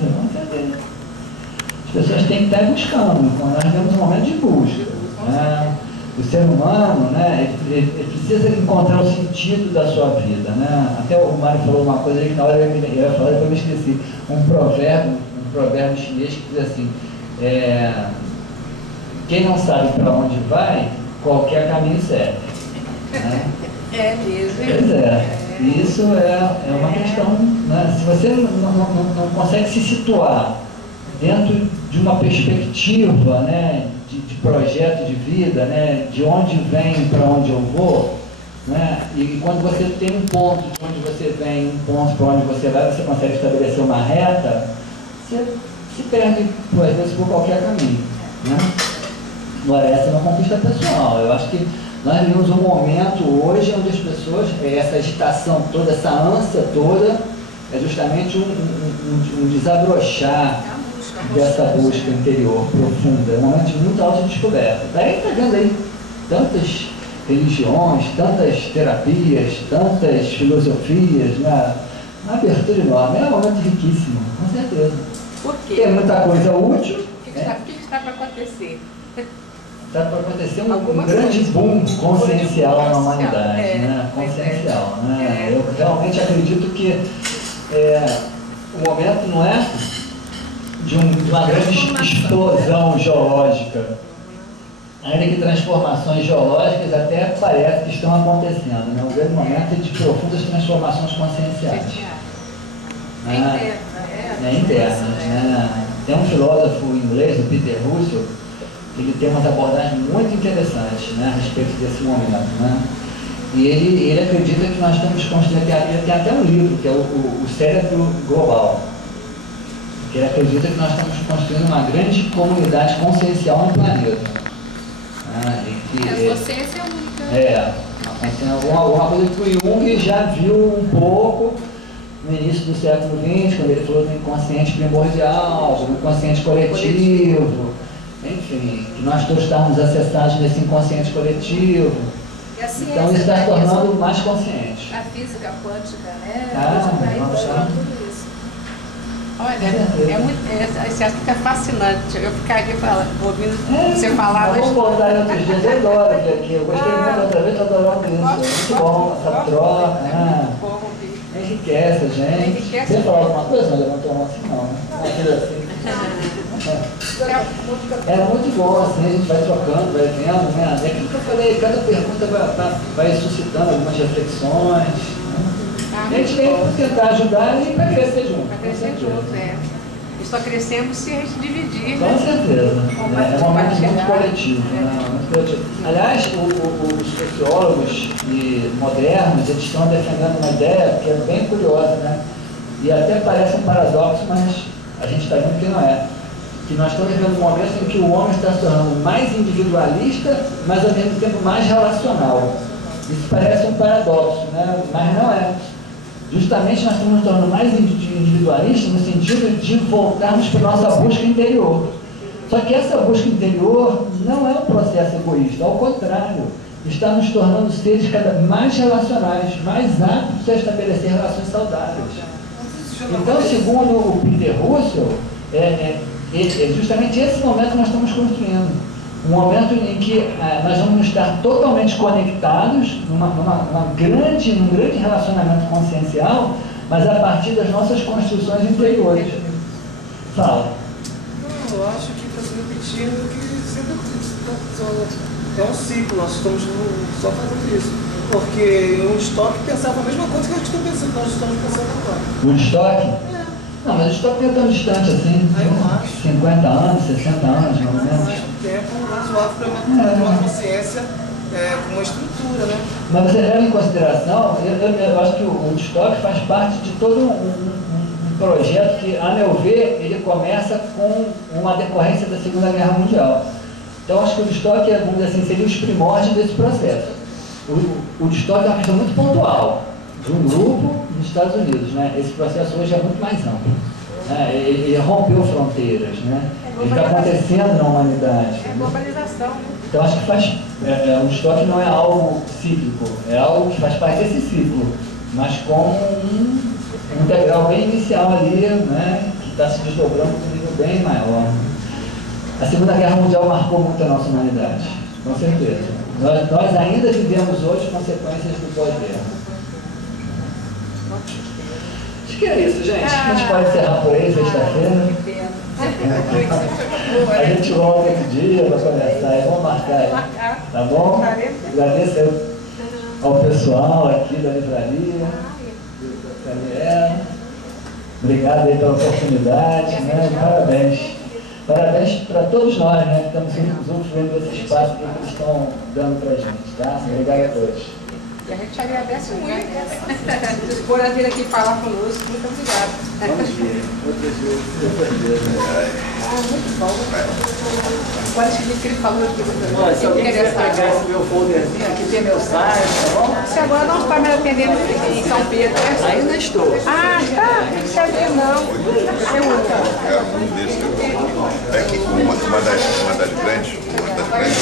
As pessoas têm que estar buscando, quando nós temos um momento de busca. Né? O ser humano, né, ele precisa encontrar o sentido da sua vida. Né? Até o Mário falou uma coisa aí que na hora eu ia falar, depois eu me esqueci. Um provérbio chinês que diz assim, quem não sabe para onde vai, qualquer caminho serve. Né? É mesmo. Pois é. Isso é uma questão, né? Se você não consegue se situar dentro de uma perspectiva, né, de projeto de vida, né, de onde vem para onde eu vou, né, e quando você tem um ponto de onde você vem, um ponto para onde você vai, você consegue estabelecer uma reta, você se perde, às vezes, por qualquer caminho. Né? Agora, essa é uma conquista pessoal. Eu acho que nós vivemos um momento hoje onde as pessoas, essa agitação toda, essa ânsia toda, é justamente um desabrochar dessa busca interior profunda. É um momento de muita autodescoberta. Daí está vendo aí tantas religiões, tantas terapias, tantas filosofias, né? Uma abertura enorme. É um momento riquíssimo, com certeza. Por quê? Tem muita coisa útil. O que está para acontecer? Está para acontecer um grande boom consciencial na humanidade, né? Consciencial, né? Eu realmente acredito que o momento não é de uma grande explosão geológica, ainda que transformações geológicas até parece que estão acontecendo, né? Um grande momento de profundas transformações conscienciais. Internas, né? Tem um filósofo inglês, o Peter Russell, ele tem umas abordagens muito interessantes, né, a respeito desse momento. Né? E ele acredita que nós estamos construindo, ele tem até um livro, que é o Cérebro Global, que ele acredita que nós estamos construindo uma grande comunidade consciencial no planeta. A consciência é única. Alguma coisa que o Jung já viu um pouco no início do século XX, quando ele falou do inconsciente primordial, do inconsciente coletivo. Enfim, que nós todos estamos acessados nesse inconsciente coletivo. Então isso está se tornando mais consciente. A física quântica, né? Tudo isso. Olha, esse assunto é fascinante. Eu ficaria ouvindo você falar. Vamos voltar em outros dias, eu adoro aqui. Eu gostei muito outra vez, estou adorando isso. Muito bom essa troca, né? Enriquece a gente. Você falou alguma coisa? Não levantou a mão assim, não. Aquilo assim. É muito bom, assim, a gente vai trocando, vai vendo, né? É aquilo que eu falei, cada pergunta vai suscitando algumas reflexões. Né? A gente tem que tentar ajudar e para crescer junto. Para crescer junto, E só crescemos se a gente dividir. Com certeza. É um momento muito coletivo. Né? Muito coletivo. Aliás, os sociólogos modernos, eles estão defendendo uma ideia que é bem curiosa, né? E até parece um paradoxo, mas a gente está vendo que não é. Que nós estamos vivendo um momento em que o homem está se tornando mais individualista, mas ao mesmo tempo mais relacional. Isso parece um paradoxo, né? Mas não é. Justamente nós estamos nos tornando mais individualistas no sentido de voltarmos para a nossa busca interior. Só que essa busca interior não é um processo egoísta, ao contrário, está nos tornando seres cada vez mais relacionais, mais aptos a estabelecer relações saudáveis. Então, segundo o Peter Russell, é justamente esse momento que nós estamos construindo. Um momento em que nós vamos estar totalmente conectados num grande relacionamento consciencial, mas a partir das nossas construções interiores. Fala. Não, eu acho que está se repetindo que sempre é um ciclo, nós estamos só fazendo isso. Porque o Woodstock pensava a mesma coisa que a gente está pensando, nós estamos pensando agora. Woodstock? Não, mas o estoque não é tão distante assim. Eu acho. 50 anos, 60 anos, mais ou menos. Acho um tempo razoável para ter uma consciência com uma estrutura, né? Mas você leva em consideração, eu acho que o estoque faz parte de todo um projeto que, a meu ver, ele começa com uma decorrência da Segunda Guerra Mundial. Então, acho que o estoque, vamos dizer assim, seria os primórdios desse processo. O estoque é uma questão muito pontual, de um grupo nos Estados Unidos, né? Esse processo hoje é muito mais amplo. Né? Ele rompeu fronteiras, né? Ele está acontecendo na humanidade. É globalização. Então, acho que o estoque não é algo cíclico, é algo que faz parte desse ciclo, mas com um integral bem inicial ali, né? Que está se desdobrando para um nível bem maior. A Segunda Guerra Mundial marcou muito a nossa humanidade, com certeza. Nós ainda vivemos hoje consequências do pós-guerra. Acho que é isso, gente. A gente pode encerrar por aí, sexta-feira. A gente volta outro dia para conversar e vamos marcar aí. Tá bom? Agradeço ao pessoal aqui da livraria, do Daniel. Obrigado aí pela oportunidade, né? Parabéns. Parabéns para todos nós, né, que estamos juntos vendo esse espaço que eles estão dando para a gente, tá? Obrigado a todos. E a gente agradece muito por vir aqui falar conosco. Muito obrigada. Bom dia. Outras vezes. Muito bom. Agora acho que ele falou aqui. Se alguém quiser pegar esse meu folderzinho, aqui tem meu site, tá bom? Você agora não está me atendendo em São Pedro, né? Ainda estou. Ah, tá. Não sabia não. É que uma das grandes batalhas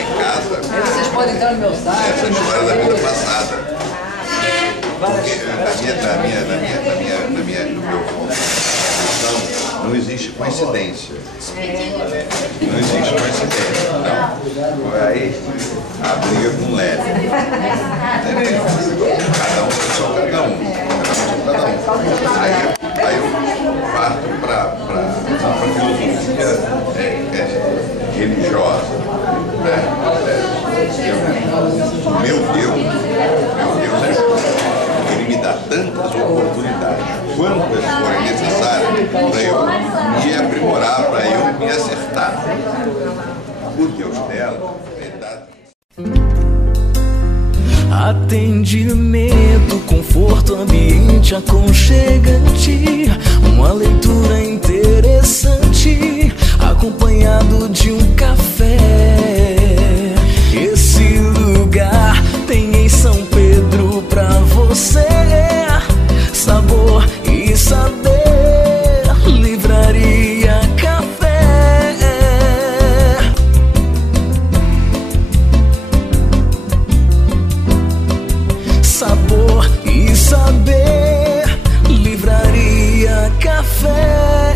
em casa. Vocês podem dar no meu site. Essa história da vida passada. Porque no meu ponto não existe coincidência. Não existe coincidência. Então, aí a briga com leve. Cada um só cada um. Aí eu parto para filosofia religiosa. Meu Deus é justo. Ele me dá tantas oportunidades quantas forem necessárias para eu me aprimorar, para eu me acertar. O Deus dela é dado. Atendimento, conforto, ambiente aconchegante, uma leitura interessante, acompanhado de um café. Esse lugar tem em São Pedro pra você, sabor e saber. Livraria Café. Sabor e saber. Livraria Café.